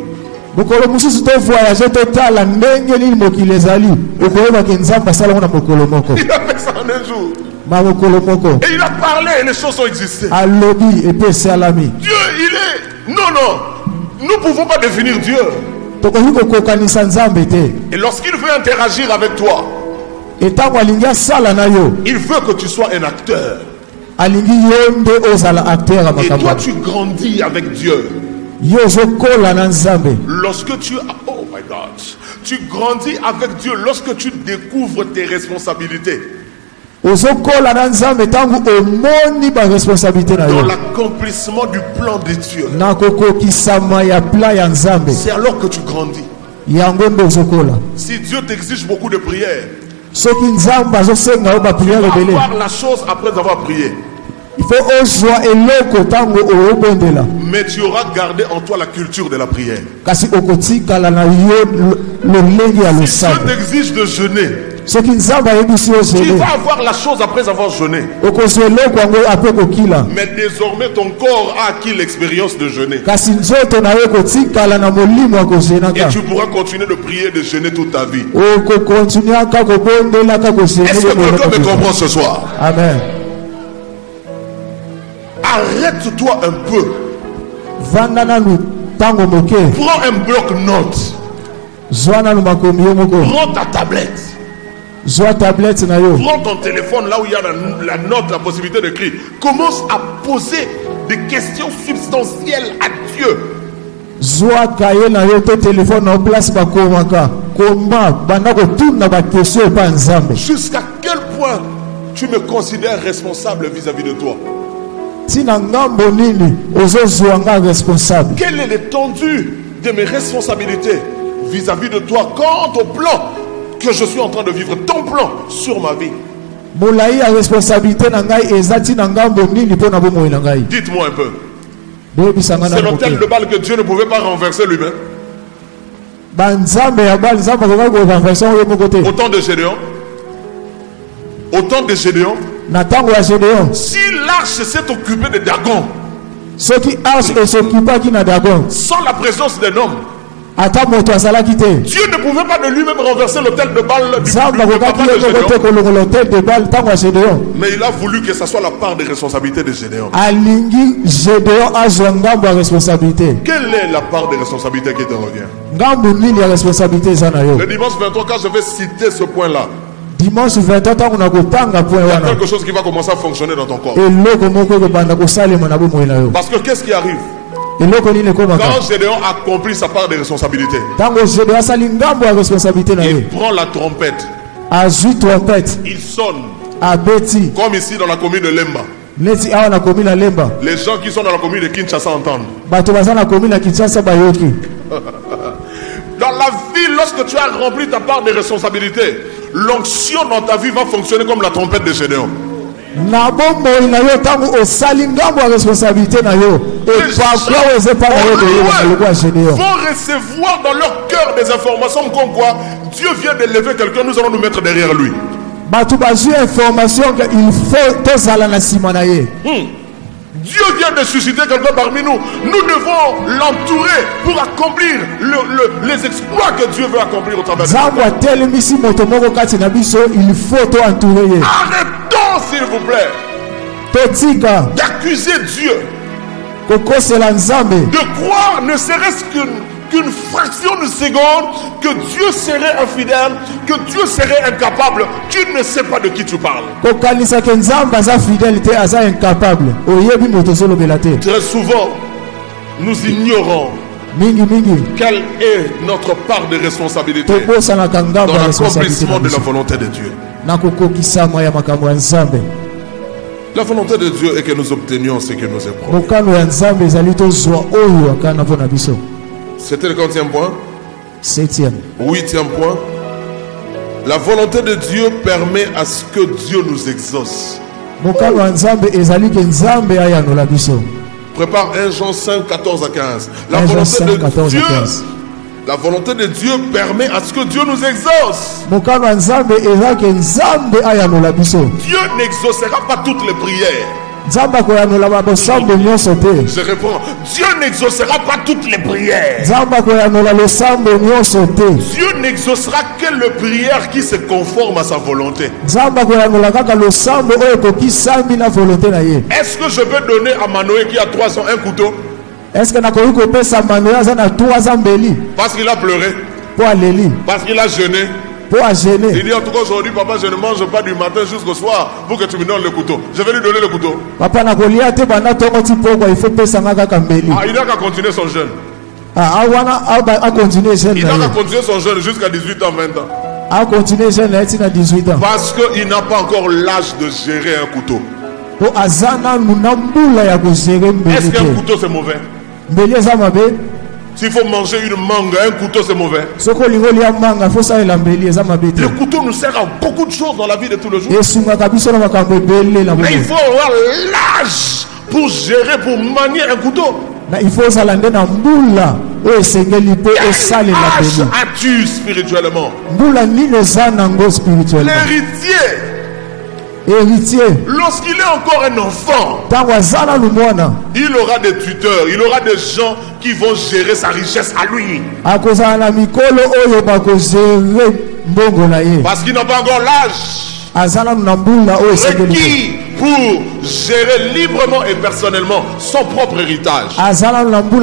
Mokolo mosusu tovoyage totala ndenge nini mokili ezali okoyebaki nzambe asalango na mokolo moko. Il a fait ça en un jour. Ma mokolo moko Et il a parlé et les choses ont existé. alobi epe esalami. Dieu, il est... Non, nous ne pouvons pas définir Dieu. Tokoki kokokanisa nzambe te. Et lorsqu'il veut interagir avec toi, Etango alingi asala na yo il veut que tu sois un acteur. alingi yo nde ozala acteur ya Et makambo. toi, tu grandis avec Dieu. Yo ozokola na nzambe. Lorsque tu... Oh my God. Tu grandis avec Dieu lorsque tu découvres tes responsabilités. Ozokola na nzambe ntango omoni baresponsabilité na Dans yo l'accomplissement du plan de Dieu. na kokokisama ya plan ya nzambe. C'est alors que tu grandis. Yango nde ozokola. Si Dieu t'exige beaucoup de prières, Soki nzambe azosenga yo tu bapriere vas ebele avoir la chose après avoir prié. il faut ozwa eloko ntango oyobondela Mais tu auras gardé en toi la culture de la prière. kasi okotikala na yo lolenge ya Si Dieu losambo. t'exige de jeûner, Soki nzambe ayebisi yo tu zele vas avoir la chose après avoir jeûné. okozwa eloko yango ape kokila Mais désormais, ton corps a acquis l'expérience de jeûner. kasi nzoto na yo ekotikala na molimo ya Et kozenaka tu pourras continuer de prier, de jeûner toute ta vie. okokontinuaka kobondelaka Est-ce que quelqu'un me comprend ce soir? amen. Arrête-toi un peu. Vanda nanu ntango moke Prends un bloc-notes. zwa nanu makomi yo moko Prends ta tablette. zwa tablette na yo Prends ton téléphone là où il y a la note, la possibilité d'écrire. Commence à poser des questions substantielles à Dieu. zwa kaye na yo to telefone na yo place bakomaka koma banda kotuna bakestion epa nzambe Jusqu'à quel point tu me considères responsable vis-à-vis de toi? ntina ngambo nini ozozwa nga responsable. Quelle est l'étendue de mes responsabilités vis-à-vis de toi quant au plan que je suis en train de vivre, ton plan sur ma vie? molai ya responsabilité na ngai eza ntina ngambo nini mpo na bomoi na ngai. Dites-moi un peu. boyebisanga C'est na l'autel de moke balle que Dieu ne pouvait pas renverser lui-même. banzambe ya bali nzambe akokaki korenverse yo moko te. Au temps de Gédéon, au temps de Gédéon, na ntango ya Gédéon si l'arche s'est occupée de Dagon soki arche esokipaki na Dagon sans la présence d'un homme, ata moto azalaki te Dieu ne pouvait pas de lui-même renverser l'autel de balle du nzambe papa akokaki de ye moko te Gédéon. kolongola hotel de bale ntango ya Gédéon. Mais il a voulu que ça soit la part des responsabilités de Gédéon. alingi Gédéon azwa ngambo ya responsabilité. Quelle est la part des responsabilités qui te revient? ngambo nini ya responsabilité eza na yo. Le dimanche 23, quand je vais citer ce point-là, dimanche 23 ntango na kotanga point il y a wana quelque chose qui va commencer à fonctionner dans ton corps. eloko moko ekobanda kosalema na bomoi na yo. Parce que qu'est-ce qui arrive? eloko nini ekomaka Quand Gédéon accomplit sa part des responsabilités, ntango Gédéon asali ngambo ya responsabilité na il ye prend la trompette, azwi trompette il sonne, abeti comme ici dans la commune de Lemba. neti awa na komi na Lemba Les gens qui sont dans la commune de Kinshasa entendent. bato baza na komi na Kinshasa bayoki. Dans la ville, lorsque tu as rempli ta part de responsabilité, l'onction dans ta vie va fonctionner comme la trompette de Gédéon. Les gens vont recevoir dans leur cœur des informations comme quoi Dieu vient d'élever quelqu'un, nous allons nous mettre derrière lui. Dieu vient de susciter quelqu'un parmi nous. Nous devons l'entourer pour accomplir les exploits que Dieu veut accomplir au travers de nous. Arrêtons, s'il vous plaît, d'accuser Dieu, de croire ne serait-ce qu'une fraction de seconde que Dieu serait infidèle, que Dieu serait incapable. Tu ne sais pas de qui tu parles. Très souvent, nous ignorons quelle est notre part de responsabilité dans l'accomplissement de la volonté de Dieu. La volonté de Dieu est que nous obtenions ce que nous éprouvons. C'était le 40e point. 7e. 8e point. La volonté de Dieu permet à ce que Dieu nous exauce. Prépare 1 Jean 5, 14 à 15. La volonté de Dieu permet à ce que Dieu nous exauce. Dieu n'exaucera pas toutes les prières. Je réponds, Dieu n'exaucera pas toutes les prières. Dieu n'exaucera que les prières qui se conforment à sa volonté. Est-ce que je peux donner à Manoé qui a 3 ans un couteau? Parce qu'il a pleuré, parce qu'il a jeûné. Il dit en tout cas aujourd'hui, papa, je ne mange pas du matin jusqu'au soir pour que tu me donnes le couteau. Je vais lui donner le couteau. Il n'a qu'à continuer son jeûne. Il n'a qu'à continuer son jeûne jusqu'à 18 ans, 20 ans. Parce qu'il n'a pas encore l'âge de gérer un couteau. Est-ce qu'un couteau c'est mauvais? S'il faut manger une mangue, un couteau c'est mauvais. Le couteau nous sert à beaucoup de choses dans la vie de tous les jours. Mais il faut avoir l'âge pour gérer, pour manier un couteau. Quel âge as-tu spirituellement? L'héritier, lorsqu'il est encore un enfant, il aura des tuteurs, il aura des gens qui vont gérer sa richesse à lui. Parce qu'il n'a pas encore l'âge requis pour gérer librement et personnellement son propre héritage. La volonté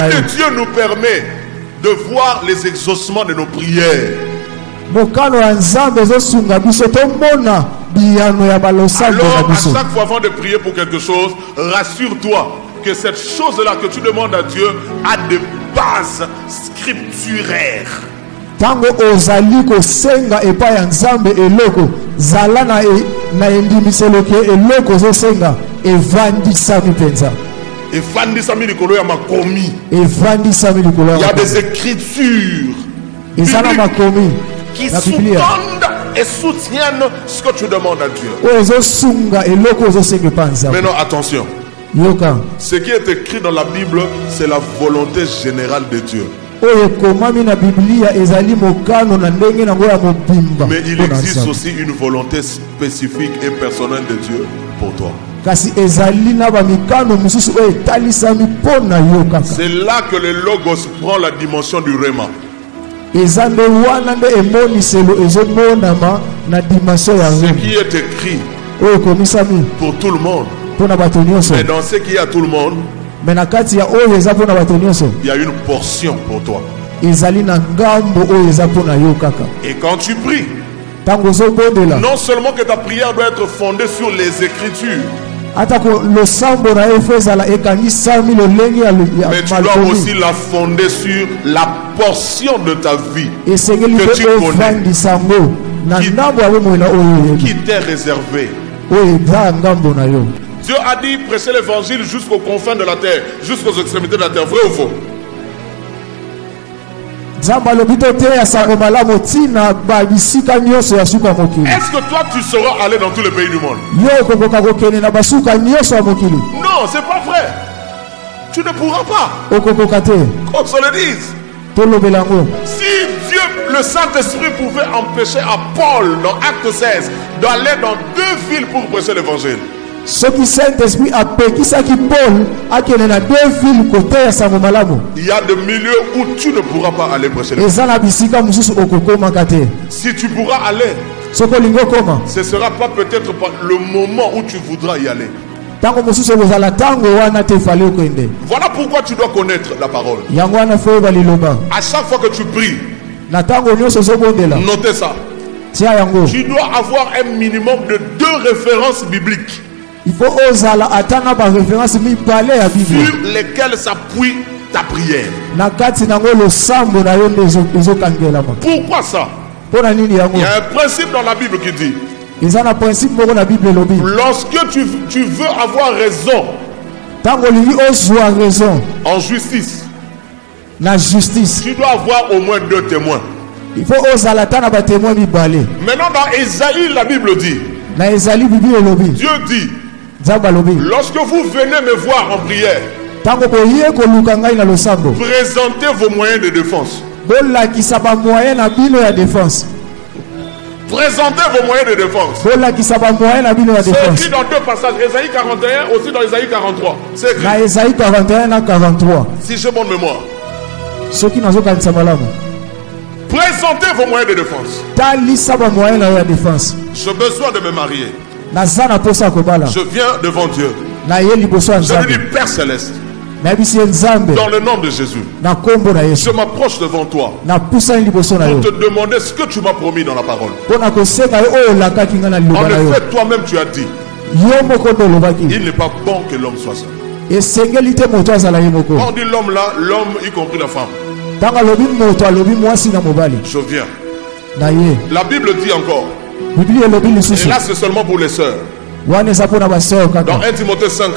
de Dieu nous permet de voir les exaucements de nos prières. Alors, à chaque fois avant de prier pour quelque chose, rassure-toi que cette chose-là que tu demandes à Dieu a des bases scripturaires. Il y a des écritures qui sous-tendent et soutiennent ce que tu demandes à Dieu. Maintenant, attention. Ce qui est écrit dans la Bible, c'est la volonté générale de Dieu. Mais il existe aussi une volonté spécifique et personnelle de Dieu pour toi. C'est là que le logos prend la dimension du Réma. Ce qui est écrit pour tout le monde, mais dans ce qui est à tout le monde, il y a une portion pour toi. Et quand tu pries, non seulement que ta prière doit être fondée sur les Écritures, mais tu dois aussi la fonder sur la portion de ta vie que tu connais, qui t'est réservée. Dieu a dit prêcher l'évangile jusqu'aux confins de la terre, jusqu'aux extrémités de la terre. Vrai ou faux? Est-ce que toi tu seras allé dans tous les pays du monde? Non, c'est pas vrai. Tu ne pourras pas. Qu'on se le dise. Si Dieu, le Saint-Esprit, pouvait empêcher à Paul dans Acte 16 d'aller dans 2 villes pour prêcher l'évangile, ce qui Saint-Esprit a péqué, ça qui Paul a qu'il y a 2 villes côté à Samomalamu. il y a des milieux où tu ne pourras pas aller prêcher l'évangile. Si tu pourras aller, ce ne sera pas peut-être pas le moment où tu voudras y aller. Voilà pourquoi tu dois connaître la parole. À chaque fois que tu pries, notez ça. Tu dois avoir un minimum de 2 références bibliques il faut sur lesquelles s'appuie ta prière. Pourquoi ça? Il y a un principe dans la Bible qui dit lorsque tu veux avoir raison en justice, tu dois avoir au moins 2 témoins. Il faut Maintenant dans Ésaïe, la Bible dit, Dieu dit, lorsque vous venez me voir en prière, présentez vos moyens de défense. Présentez vos moyens de défense. C'est écrit dans 2 passages, Ésaïe 41, aussi dans Ésaïe 43. C'est écrit. Si j'ai bonne mémoire. Présentez vos moyens de défense. J'ai besoin de me marier. Je viens devant Dieu. Je lui dis, Père Céleste, dans le nom de Jésus, je m'approche devant toi pour te demander ce que tu m'as promis dans la parole. En effet, toi-même tu as dit, il n'est pas bon que l'homme soit seul. On dit l'homme là, l'homme y compris la femme. Je viens. La Bible dit encore, et là c'est seulement pour les sœurs. Dans 1 Timothée 5,14,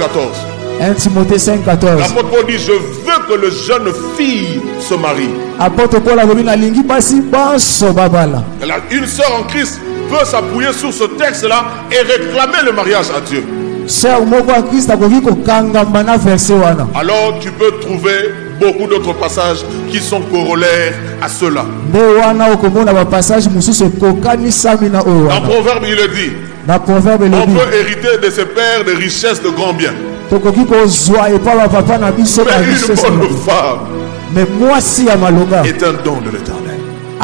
l'apôtre Paul dit, je veux que le jeune fille se marie. Une sœur en Christ peut s'appuyer sur ce texte là et réclamer le mariage à Dieu. Alors tu peux trouver beaucoup d'autres passages qui sont corollaires à cela. Dans Proverbe il est dit, on peut hériter de ses pères des richesses de grands biens. Mais une bonne femme est un don de l'Éternel. Oh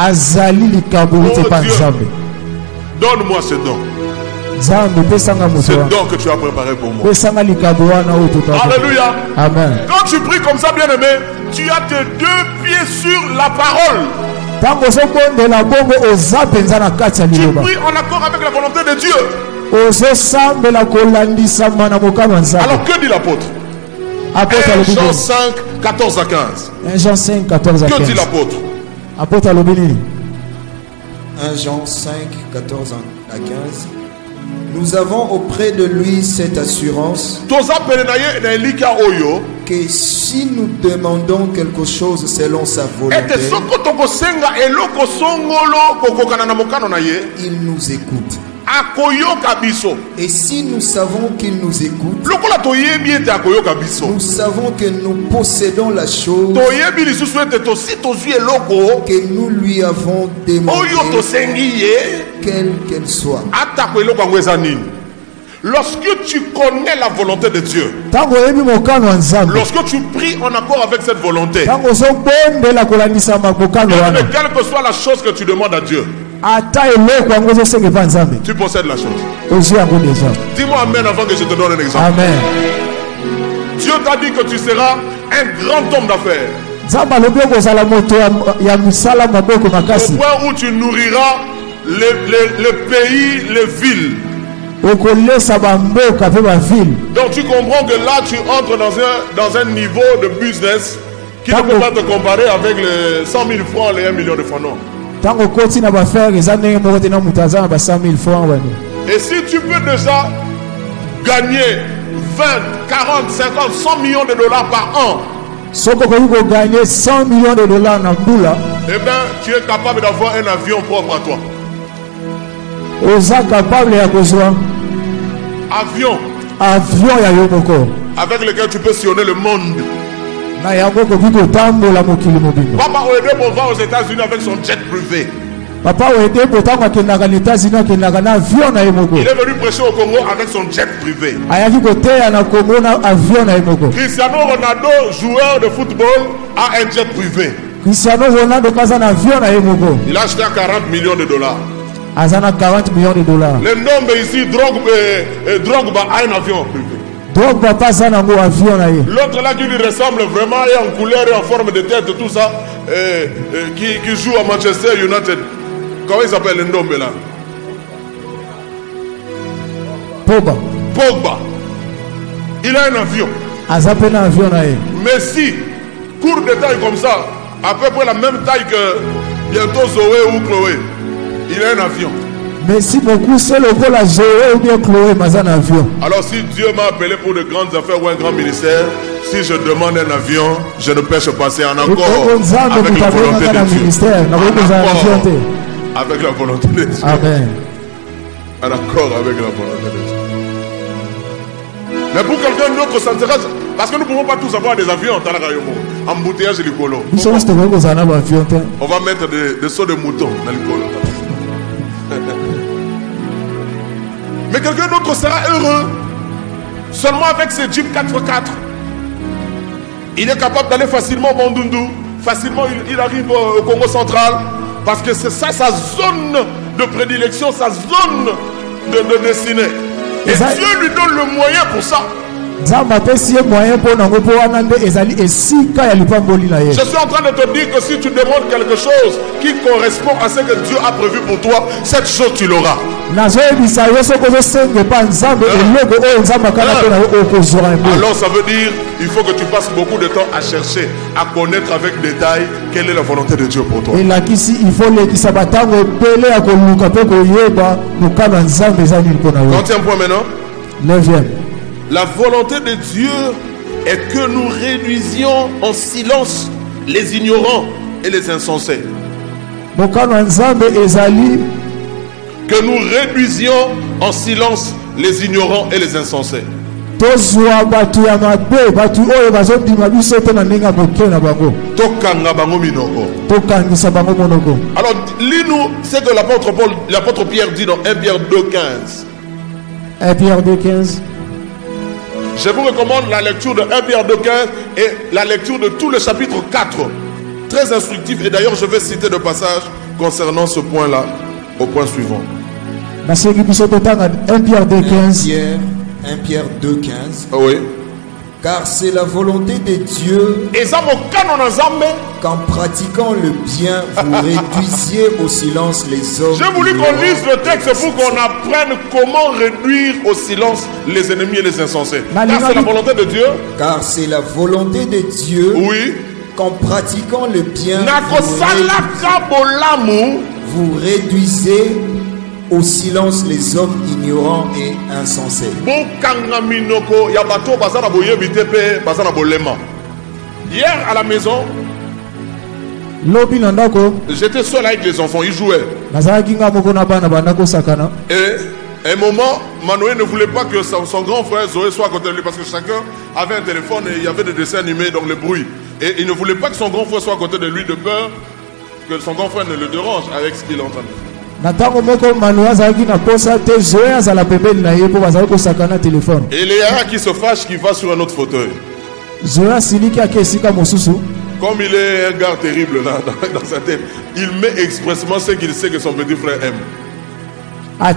Dieu, donne-moi ce don. Ce don que tu as préparé pour moi. Alléluia. Amen. Quand tu pries comme ça, bien-aimé, tu as tes 2 pieds sur la parole. Tu pries en accord avec la volonté de Dieu. Alors que dit l'apôtre? 1 Jean 5, 14 à 15. 1 Jean 5, 14 à 15. Que dit l'apôtre? 1 Jean 5, 14 à 15. Nous avons auprès de lui cette assurance que si nous demandons quelque chose selon sa volonté, il nous écoute. Et si nous savons qu'il nous écoute, nous savons que nous possédons la chose que nous lui avons demandé, quelle qu'elle soit. Lorsque tu connais la volonté de Dieu, lorsque tu pries en accord avec cette volonté, quelle que soit la chose que tu demandes à Dieu, tu possèdes la chose. Dis-moi amen avant que je te donne un exemple. Amen. Dieu t'a dit que tu seras un grand homme d'affaires. Au point où tu nourriras le pays, les villes. Donc tu comprends que là tu entres dans un niveau de business qui ne peut pas te comparer avec les 100 000 francs, les 1 million de francs. Non. Et si tu peux déjà gagner 20, 40, 50, 100 millions de dollars par an, Soko koyiko gagner 100 millions de dollars na mbula. Eh bien, tu es capable d'avoir un avion propre à toi. Oza capable ya kozwa avion ya yo moko avec lequel tu peux sillonner le monde. Na yango koki kotambola mokili mobimba. Papa Oedebo va aux États-Unis avec son jet privé. Papa Oedebo tango akendaka na États-Unis akendaka na avion na ye moko. Il est venu prêcher au Congo avec son jet privé. Ayaki koteya na Congo na avion na ye moko. Cristiano Ronaldo, joueur de football, a un jet privé. Cristiano Ronaldo kaza na avion na ye moko. Il a acheté à 40 millions de dollars. Azana 40 millions de dollars. Le nombre ici, Drogba a un avion privé. Drogba passe un avion na ye. L'autre là qui lui ressemble vraiment et en couleur et en forme de tête, tout ça, qui joue à Manchester United. Comment il s'appelle le nombre là? Pogba. Il a un avion. Azape na avion na ye. Messi, court de taille comme ça, à peu près la même taille que bientôt Zoé ou Chloé. Il a un avion. Mais si beaucoup c'est le rôle à Zoé ou bien Chloé, mais un avion. Alors si Dieu m'a appelé pour de grandes affaires ou un grand ministère, si je demande un avion, je ne peux passer en accord avec la volonté de Dieu. Avec la volonté de Dieu. Amen. En accord avec la volonté de Dieu. Mais pour quelqu'un d'autre, ça intéresse. Parce que nous ne pouvons pas tous avoir des avions en Talagayomo. Embouteillage et l'icolo. On va mettre des sauts de moutons dans l'icolo. Mais quelqu'un d'autre sera heureux seulement avec ses Jeep 4x4. Il est capable d'aller facilement au Bandundu. Facilement, il arrive au Congo central. Parce que c'est ça sa zone de prédilection, sa zone de destinée. Et Dieu lui donne le moyen pour ça. Je suis en train de te dire que si tu demandes quelque chose qui correspond à ce que Dieu a prévu pour toi, cette chose tu l'auras. Alors ça veut dire il faut que tu passes beaucoup de temps à chercher, à connaître avec détail quelle est la volonté de Dieu pour toi. 30e point maintenant. 9e. La volonté de Dieu est que nous réduisions en silence les ignorants et les insensés. Que nous réduisions en silence les ignorants et les insensés. Alors, lis-nous ce que l'apôtre Pierre dit dans 1 Pierre 2,15. 1 Pierre 2,15. Je vous recommande la lecture de 1 Pierre 2,15 et la lecture de tout le chapitre 4. Très instructif. Et d'ailleurs, je vais citer le passage concernant ce point-là au point suivant. 1 Pierre 2,15. 1 Pierre 2,15. Oui. Car c'est la volonté de Dieu qu'en pratiquant le bien, vous réduisiez au silence les hommes. J'ai voulu qu'on lise le texte pour qu'on apprenne comment réduire au silence les ennemis et les insensés. Car c'est la volonté de Dieu. Car c'est la volonté de Dieu. Oui. Qu'en pratiquant le bien, vous réduisez au silence les hommes ignorants et insensés. Hier à la maison, j'étais seul avec les enfants, ils jouaient. Et à un moment, Manuel ne voulait pas que son grand frère Zoé soit à côté de lui parce que chacun avait un téléphone et il y avait des dessins animés, donc le bruit. Et il ne voulait pas que son grand frère soit à côté de lui de peur que son grand frère ne le dérange avec ce qu'il est en train de faire. Et il y a un qui se fâche qui va sur un autre fauteuil. Comme il est un gars terrible là dans sa tête, il met expressement ce qu'il sait que son petit frère aime. Quand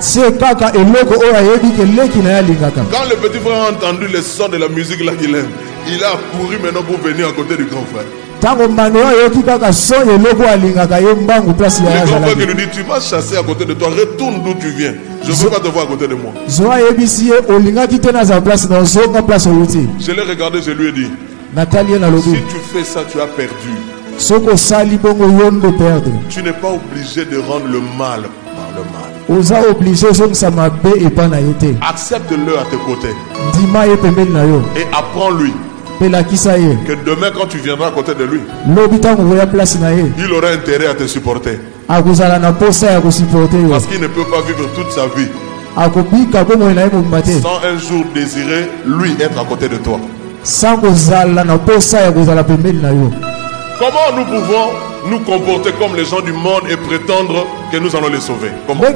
le petit frère a entendu le son de la musique là qu'il aime, il a couru maintenant pour venir à côté du grand frère. Le grand frère qui lui dit, tu m'as chassé à côté de toi, retourne d'où tu viens. Je ne veux pas te voir à côté de moi. Je l'ai regardé, je lui ai dit, si tu fais ça, tu as perdu. Tu n'es pas obligé de rendre le mal par le mal. Accepte-le à tes côtés. Et apprends-lui que demain quand tu viendras à côté de lui, il aura intérêt à te supporter. Parce qu'il ne peut pas vivre toute sa vie sans un jour désirer lui être à côté de toi. Comment nous pouvons nous comporter comme les gens du monde et prétendre que nous allons les sauver? Comment? La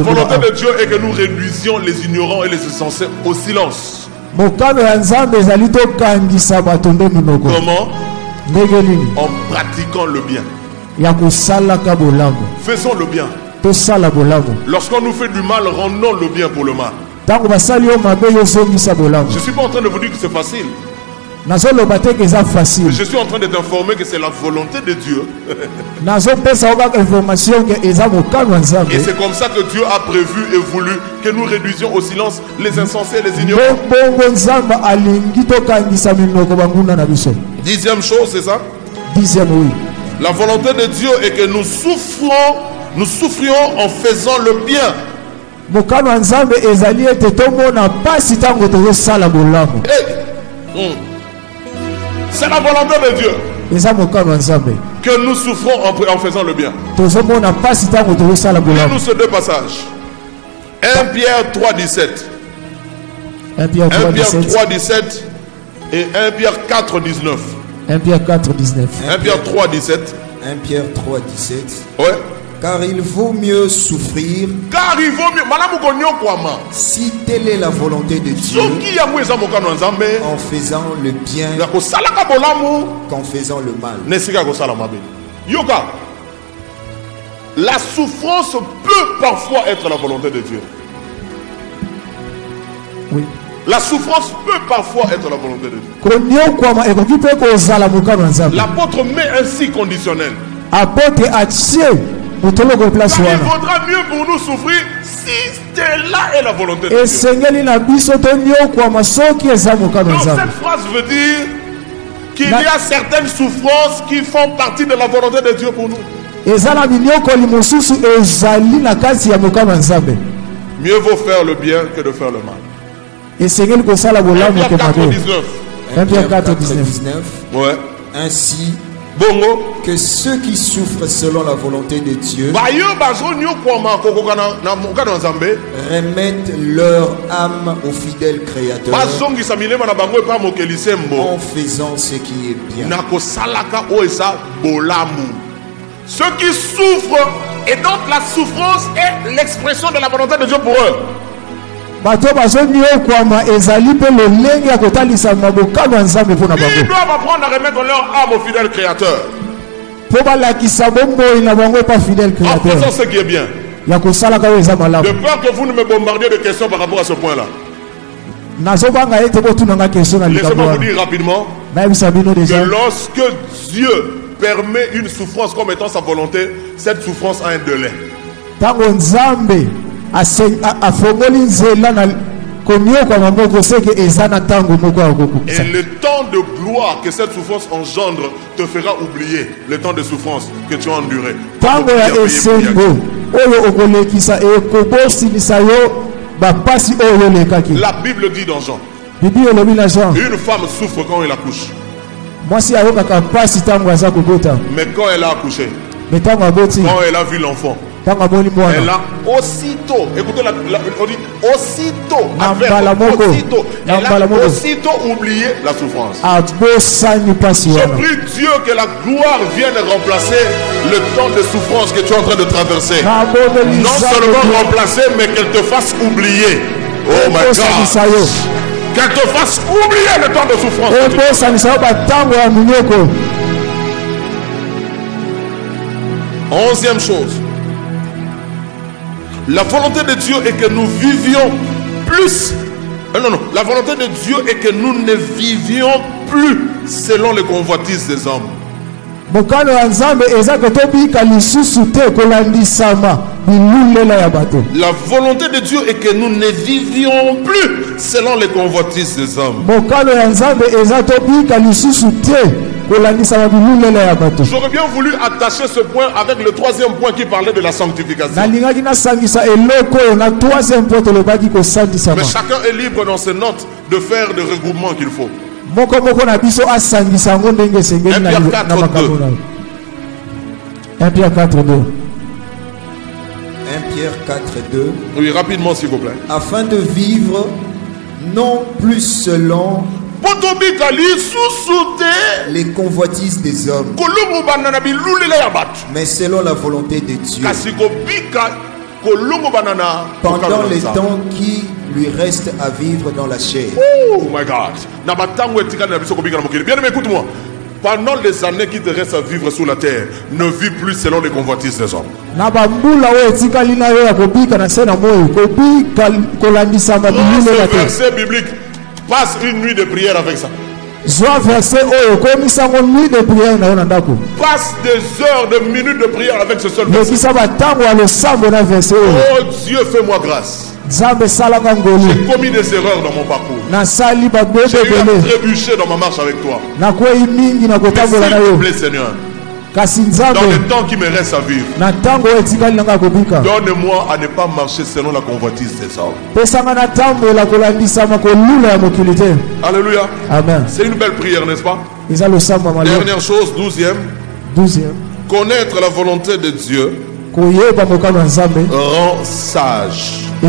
volonté de Dieu est que nous réduisions les ignorants et les insensés au silence. Comment? En pratiquant le bien. Faisons le bien. Lorsqu'on nous fait du mal, rendons le bien pour le mal. Je ne suis pas en train de vous dire que c'est facile. Je suis en train de t'informer que c'est la volonté de Dieu. Et c'est comme ça que Dieu a prévu et voulu que nous réduisions au silence les insensés et les ignorants. Dixième chose, c'est ça? Oui. La volonté de Dieu est que nous souffrions en faisant le bien. C'est la volonté de Dieu que nous souffrons en faisant le bien. Lisons ces deux passages. 1 Pierre 3,17. 1 Pierre 3,17 et 1 Pierre 4,19. 1 Pierre 4,19. 1 Pierre 3,17. 1 Pierre 3,17. Ouais. Car il vaut mieux souffrir. Car il vaut mieux. Si telle est la volonté de Dieu, en faisant le bien qu'en faisant le mal. Yoka, la souffrance peut parfois être la volonté de Dieu. Oui. La souffrance peut parfois être la volonté de Dieu. L'apôtre met ainsi conditionnel. Il vaudra mieux pour nous souffrir si cela est la volonté de Dieu. Donc cette phrase veut dire qu'il y a certaines souffrances qui font partie de la volonté de Dieu pour nous. Mieux vaut faire le bien que de faire le mal. 1 Pierre 4,19. Ouais. Ainsi que ceux qui souffrent selon la volonté de Dieu remettent leur âme au fidèle Créateur en faisant ce qui est bien. Ceux qui souffrent, et donc la souffrance est l'expression de la volonté de Dieu pour eux. Ils doivent apprendre à remettre leur âme au fidèle Créateur en faisant ce qui est bien. De peur que vous ne me bombardiez de questions par rapport à ce point-là. Laissez-moi vous dire rapidement que lorsque Dieu permet une souffrance comme étant sa volonté, cette souffrance a un délai. Et le temps de gloire que cette souffrance engendre te fera oublier le temps de souffrance que tu as enduré. La Bible dit dans Jean, une femme souffre quand elle accouche. Mais quand elle a accouché, quand elle a vu l'enfant, elle a aussitôt, écoutez, on dit aussitôt, elle a aussitôt oublié la souffrance. Je prie Dieu que la gloire vienne remplacer le temps de souffrance que tu es en train de traverser. Non seulement remplacer, mais qu'elle te fasse oublier. Oh my God. Qu'elle te fasse oublier le temps de souffrance. 11e chose. La volonté de Dieu est que nous vivions plus. La volonté de Dieu est que nous ne vivions plus selon les convoitises des hommes. La volonté de Dieu est que nous ne vivions plus selon les convoitises des hommes. J'aurais bien voulu attacher ce point avec le troisième point qui parlait de la sanctification. Mais chacun est libre dans ses notes de faire le regroupement qu'il faut. 1 Pierre 4, 2. 1 Pierre 4, 2. Oui, rapidement s'il vous plaît. Afin de vivre non plus selon les convoitises des hommes, mais selon la volonté de Dieu, pendant les temps qui lui restent à vivre dans la chair. Oh my God. Bien aimé, écoute-moi. Pendant les années qui te restent à vivre sur la terre, ne vis plus selon les convoitises des hommes. Ce verset biblique, passe une nuit de prière avec ça. Passe des heures, de minutes de prière avec ce seul verset. Oh Dieu, fais-moi grâce. J'ai commis des erreurs dans mon parcours. J'ai eu à trébucher dans ma marche avec toi. Mais s'il te plaît, Seigneur, dans le temps qui me reste à vivre, donne-moi à ne pas marcher selon la convoitise des hommes. Alléluia. Amen. C'est une belle prière, n'est-ce pas? Dernière chose, 12e. Connaître la volonté de Dieu rend sage et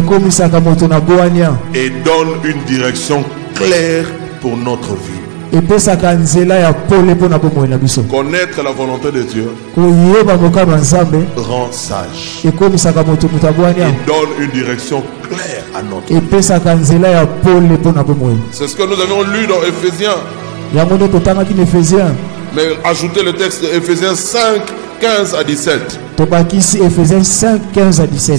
donne une direction claire pour notre vie. Connaître la volonté de Dieu rend sage et donne une direction claire à notre vie. C'est ce que nous avons lu dans Éphésiens. Mais ajoutez le texte d'Éphésiens 5, 15 à 17.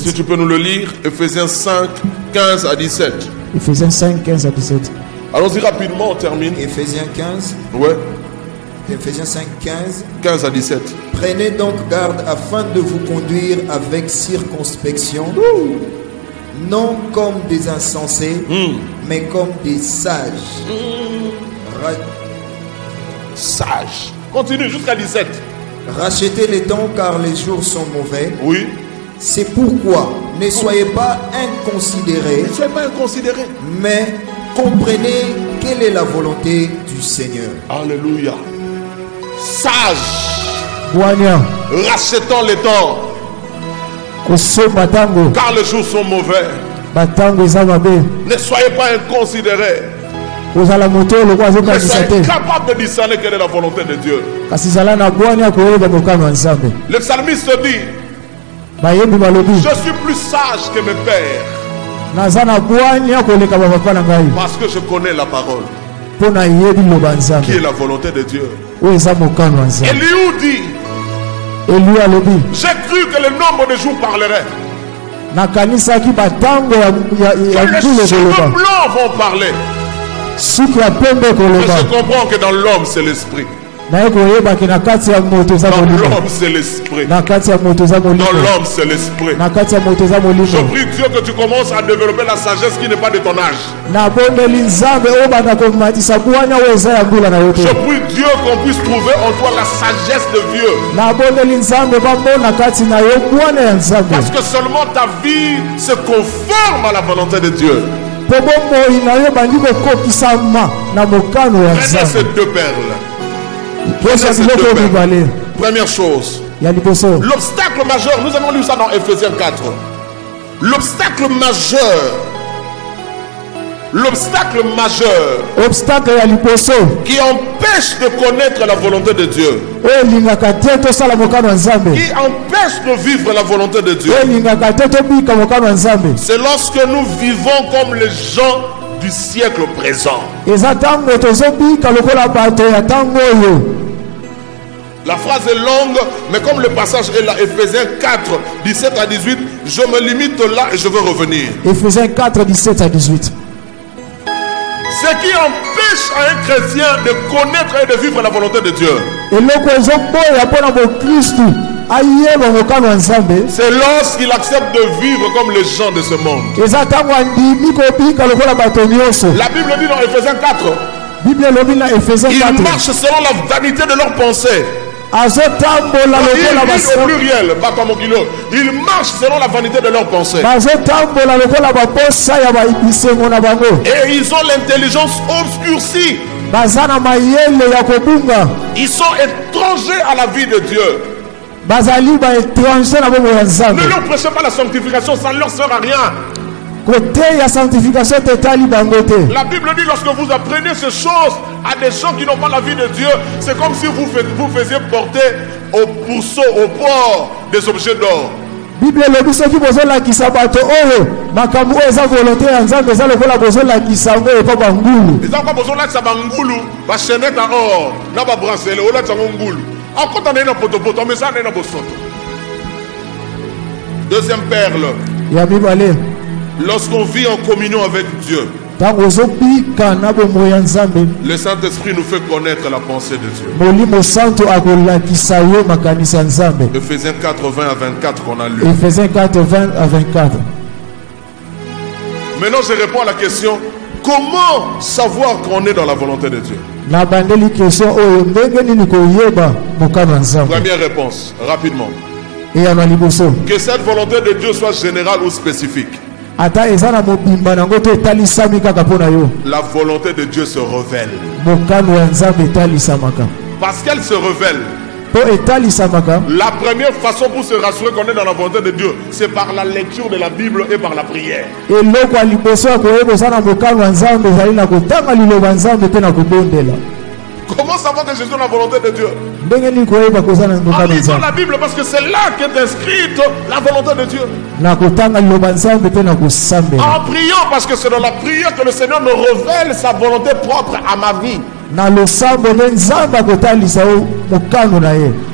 Si tu peux nous le lire, Éphésiens 5, 15 à 17. Éphésiens 5, 15 à 17. Allons-y rapidement, on termine. Éphésiens 15. Ouais. Éphésiens 5, 15. 15 à 17. Prenez donc garde afin de vous conduire avec circonspection, non comme des insensés, mais comme des sages. Sages. Continue jusqu'à 17. Rachetez les temps car les jours sont mauvais. Oui. C'est pourquoi ne soyez pas inconsidérés. Ne soyez pas inconsidérés. Mais comprenez quelle est la volonté du Seigneur. Alléluia. Sage. Rachetons les temps. Car les jours sont mauvais. Ne soyez pas inconsidérés. Vous soyez capable de discerner quelle est la volonté de Dieu. Le psalmiste dit: je suis plus sage que mes pères, parce que je connais la parole, qui est la volonté de Dieu. Eliou dit: j'ai cru que le nombre de jours parlerait, que les cheveux blancs vont parler. Mais je comprends que dans l'homme c'est l'esprit. Dans l'homme c'est l'esprit. Dans l'homme c'est l'esprit. Je prie Dieu que tu commences à développer la sagesse qui n'est pas de ton âge. Je prie Dieu qu'on puisse trouver en toi la sagesse de vieux. Parce que seulement ta vie se conforme à la volonté de Dieu. Prenez ces deux perles. Première chose, l'obstacle majeur, nous avons lu ça dans Éphésiens 4. L'obstacle majeur qui empêche de connaître la volonté de Dieu, qui empêche de vivre la volonté de Dieu, c'est lorsque nous vivons comme les gens du siècle présent. La phrase est longue, mais comme le passage est là, Éphésiens 4, 17 à 18, je me limite là et je veux revenir. Éphésiens 4, 17 à 18. Ce qui empêche à un chrétien de connaître et de vivre la volonté de Dieu, c'est lorsqu'il accepte de vivre comme les gens de ce monde. La Bible dit dans Éphésiens 4, Bible lobi na Ephésiens 4. Ils marchent selon la vanité de leurs pensées. Azotambola lokola au pluriel, pas comme au kilo. Ils marchent selon la vanité de leurs pensées. Azotambola lokola baposa ya ba ibisengo na bango. Et ils ont l'intelligence obscurcie. Bazana mayele ya kobunga. Ils sont étrangers à la vie de Dieu. Bazali ba étranger na bomo ya Nzambe. Ne leur prêchez pas la sanctification, ça ne leur sert à rien. Côté ya sanctification totali bangote. La Bible dit lorsque vous apprenez ces choses à des gens qui n'ont pas la vie de Dieu, c'est comme si vous faisiez porter au pourceau, au port des objets d'or. Bible lobi soki bozola kisabato oyo makambo eza volonté ya Nzambe eza lokola bozola kisango epa bangulu. Eza kwa bozola kisabangulu ba chaînette à or na ba bracelet ola tsango ngulu. Encore t'en na potopoto mais ça na bosoto. Deuxième perle. Ya mibale. Lorsqu'on vit en communion avec Dieu, le Saint-Esprit nous fait connaître la pensée de Dieu. Ephésiens 4, 20 à 24 qu'on a lu. Ephésiens 4, 20 à 24. Maintenant je réponds à la question, comment savoir qu'on est dans la volonté de Dieu? Première réponse, rapidement. Que cette volonté de Dieu soit générale ou spécifique. La volonté de Dieu se révèle. Parce qu'elle se révèle. La première façon pour se rassurer qu'on est dans la volonté de Dieu, c'est par la lecture de la Bible et par la prière. Comment savoir que je suis dans la volonté de Dieu? En lisant la Bible, parce que c'est là qu'est inscrite la volonté de Dieu. En priant, parce que c'est dans la prière que le Seigneur me révèle sa volonté propre à ma vie.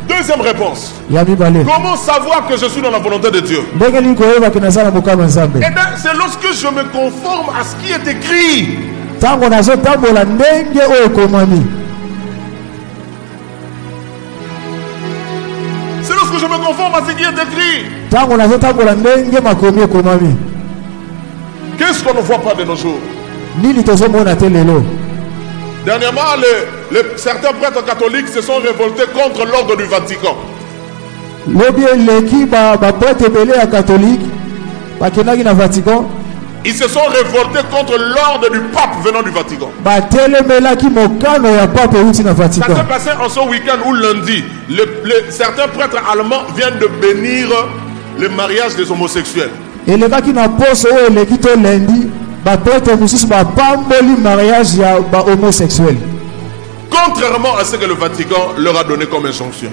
Deuxième réponse. Comment savoir que je suis dans la volonté de Dieu? Eh bien, c'est lorsque je me conforme à ce qui est écrit. C'est lorsque je me conforme à ce qui est écrit. Qu'est-ce qu'on ne voit pas de nos jours? Dernièrement, certains prêtres catholiques se sont révoltés contre l'ordre du Vatican. Ils se sont révoltés contre l'ordre du pape venant du Vatican. Ça s'est passé en ce week-end ou lundi. Certains prêtres allemands viennent de bénir le mariage des homosexuels. Contrairement à ce que le Vatican leur a donné comme injonction.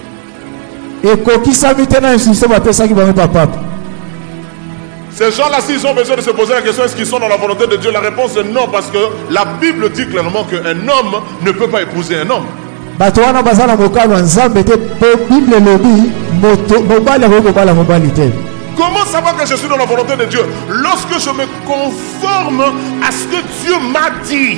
Ces gens-là, s'ils ont besoin de se poser la question, est-ce qu'ils sont dans la volonté de Dieu? La réponse est non, parce que la Bible dit clairement qu'un homme ne peut pas épouser un homme. Comment savoir que je suis dans la volonté de Dieu? Lorsque je me conforme à ce que Dieu m'a dit.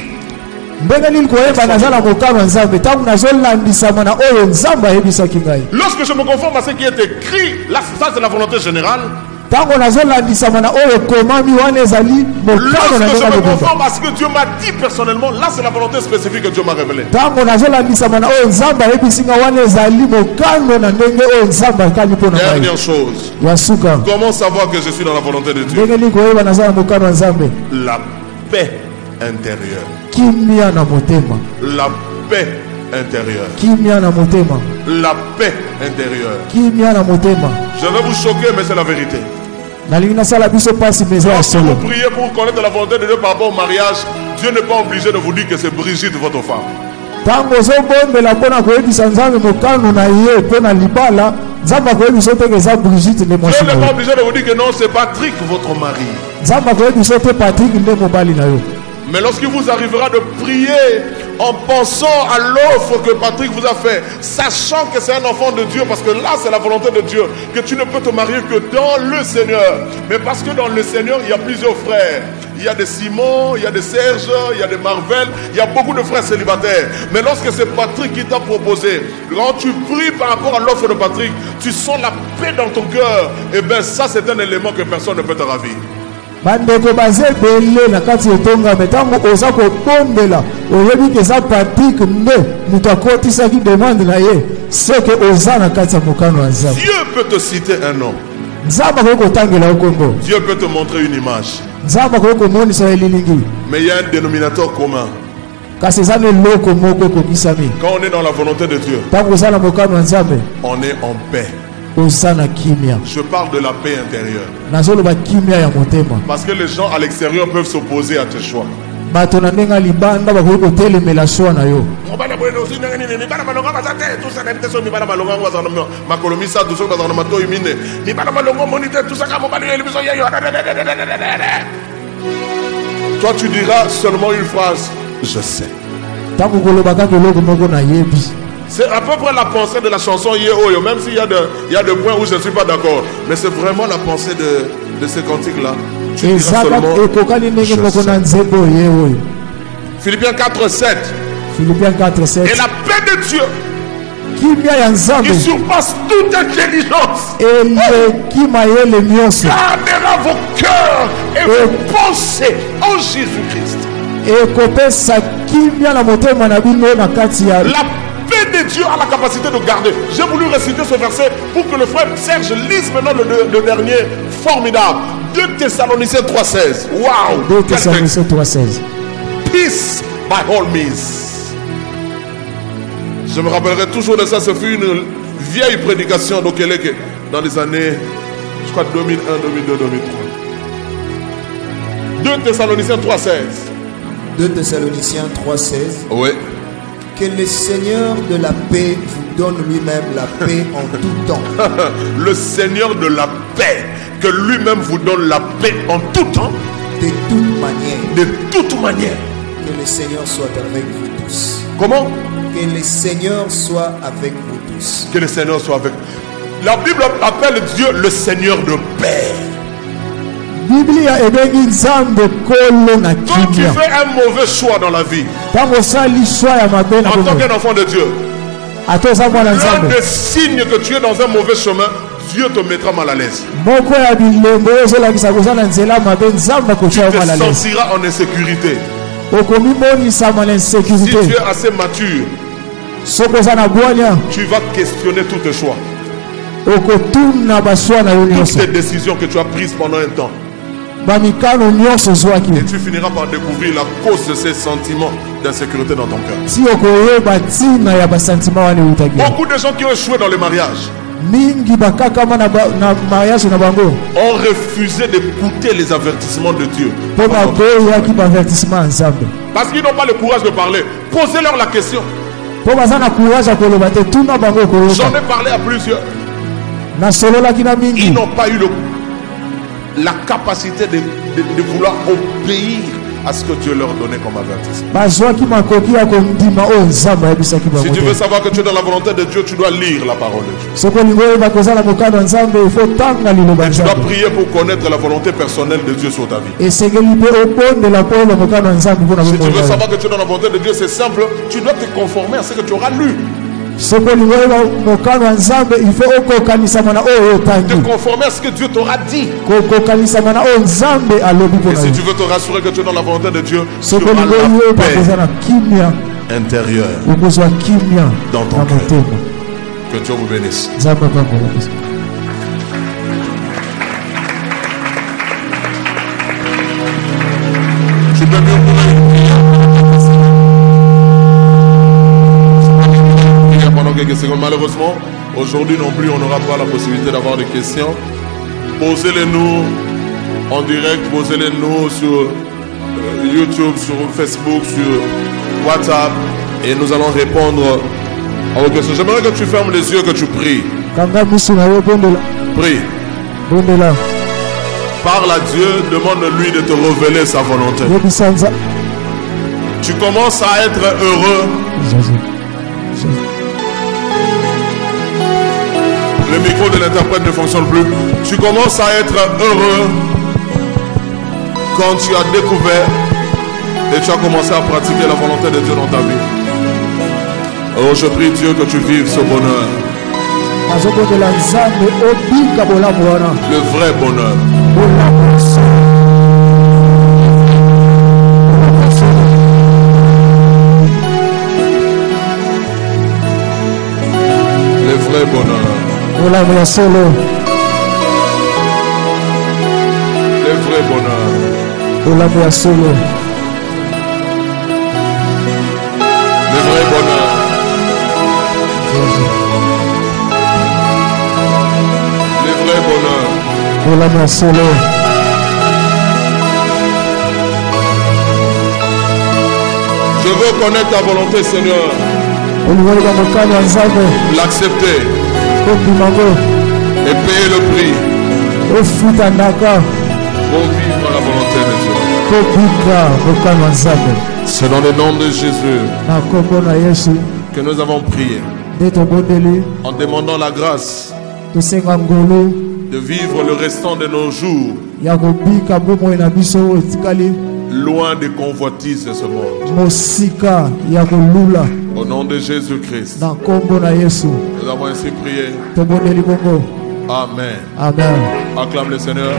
Lorsque je me conforme à ce qui est écrit, là, ça c'est la volonté générale. Lorsque je me conforme à ce que Dieu m'a dit personnellement, là c'est la volonté spécifique que Dieu m'a révélée. Dernière chose. Comment savoir que je suis dans la volonté de Dieu? La paix intérieure. La paix intérieure. La paix intérieure. Je vais vous choquer, mais c'est la vérité. Lorsque vous priez pour connaître la volonté de Dieu par rapport au mariage, Dieu n'est pas obligé de vous dire que c'est Brigitte votre femme. Dieu n'est pas obligé de vous dire que non, c'est Patrick votre mari. Mais lorsqu'il vous arrivera de prier en pensant à l'offre que Patrick vous a fait, sachant que c'est un enfant de Dieu, parce que là c'est la volonté de Dieu, que tu ne peux te marier que dans le Seigneur. Mais parce que dans le Seigneur il y a plusieurs frères. Il y a des Simon, il y a des Serge, il y a des Marvel, il y a beaucoup de frères célibataires. Mais lorsque c'est Patrick qui t'a proposé, quand tu pries par rapport à l'offre de Patrick, tu sens la paix dans ton cœur. Et bien ça c'est un élément que personne ne peut te ravir. bandeko baze bele na kati etonga metango oza ko bombela oyebi ke za pratique nde muto akotisaki demande na ye c'est que oza na kati ya mokano ya nzambe. Dieu peut te citer un nom. Nzambe akoki kotangela yo kombo. Dieu peut te montrer une image. Nzambe akoki komonisa elilingi. Mais il y a un dénominateur commun. Kasi eza na eloko moko ekokisami. Quand on est dans la volonté de Dieu, ntango oza na mokano ya nzambe on est en paix. oza na kimia. Je parle de la paix intérieure. Nazoloba kimia ya motema. Parce que les gens à l'extérieur peuvent s'opposer à tes choix. Bato na ndenga libanda bakoki kotelemela choix na yo. Toi tu diras seulement une phrase, je sais. Tango koloba kaka eloko moko na yebi. C'est à peu près la pensée de la chanson Yehoyo, même s'il y a des points où je ne suis pas d'accord. Mais c'est vraiment la pensée de ce cantique-là. Tu diras seulement, je sais. Philippiens 4:7. Philippiens 4:7. Et la paix de Dieu qui surpasse toute intelligence gardera vos cœurs et vos pensées en Jésus-Christ. La paix de Dieu a la capacité de garder. J'ai voulu réciter ce verset pour que le frère Serge lise maintenant le dernier formidable. 2 Thessaloniciens 3:16. Waouh! 2 Thessaloniciens 3:16. Peace by all means. Je me rappellerai toujours de ça. Ce fut une vieille prédication d'Okeleke dans les années, je crois, 2001, 2002, 2003. 2 Thessaloniciens 3:16. 2 Thessaloniciens 3:16. Oui. Que le Seigneur de la paix vous donne lui-même la paix en tout temps. Le Seigneur de la paix, que lui-même vous donne la paix en tout temps. De toute manière. De toute manière. Que le Seigneur soit avec vous tous. Comment? Que le Seigneur soit avec vous tous. Que le Seigneur soit avec vous. La Bible appelle Dieu le Seigneur de paix. Quand tu fais un mauvais choix dans la vie, en tant qu'un enfant de Dieu, l'un des signes que tu es dans un mauvais chemin, Dieu te mettra mal à l'aise. Tu te sentiras en insécurité. Si tu es assez mature, tu vas questionner tous tes choix. Toutes tes décisions que tu as prises pendant un temps. Et tu finiras par découvrir la cause de ces sentiments d'insécurité dans ton cœur. Beaucoup de gens qui ont échoué dans le mariage ont refusé d'écouter les avertissements de Dieu. Parce qu'ils n'ont pas le courage de parler. Posez-leur la question. J'en ai parlé à plusieurs. Ils n'ont pas eu la capacité de vouloir obéir à ce que Dieu leur donnait comme avertissement. Si tu veux savoir que tu es dans la volonté de Dieu, tu dois lire la parole de Dieu. Et tu dois prier pour connaître la volonté personnelle de Dieu sur ta vie. Si tu veux savoir que tu es dans la volonté de Dieu, c'est simple. Tu dois te conformer à ce que tu auras lu. Te conformer à ce que Dieu t'aura dit. Et si tu veux te rassurer que tu es dans la volonté de Dieu, tu auras la paix intérieure dans ton cœur. Que Dieu vous bénisse. Tu peux mieux quelques secondes. Malheureusement, aujourd'hui non plus, on n'aura pas la possibilité d'avoir des questions. Posez-les nous en direct, posez-les nous sur YouTube, sur Facebook, sur WhatsApp, et nous allons répondre à vos questions. J'aimerais que tu fermes les yeux, que tu pries. Prie. Parle à Dieu, demande-lui de te révéler sa volonté. Tu commences à être heureux. Le micro de l'interprète ne fonctionne plus. Tu commences à être heureux quand tu as découvert et tu as commencé à pratiquer la volonté de Dieu dans ta vie. Oh, je prie Dieu que tu vives ce bonheur. Le vrai bonheur. vrai bonheur. Le vrai bonheur. Le vrai bonheur. Le vrai bonheur. Je veux connaître ta volonté, Seigneur. L'accepter. Et payer le prix. Pour vivre la volonté de Dieu. C'est dans le nom de Jésus que nous avons prié. En demandant la grâce de vivre le restant de nos jours loin des convoitises de ce monde. Au nom de Jésus-Christ, nous avons ainsi prié. Amen. Amen. Acclame le Seigneur.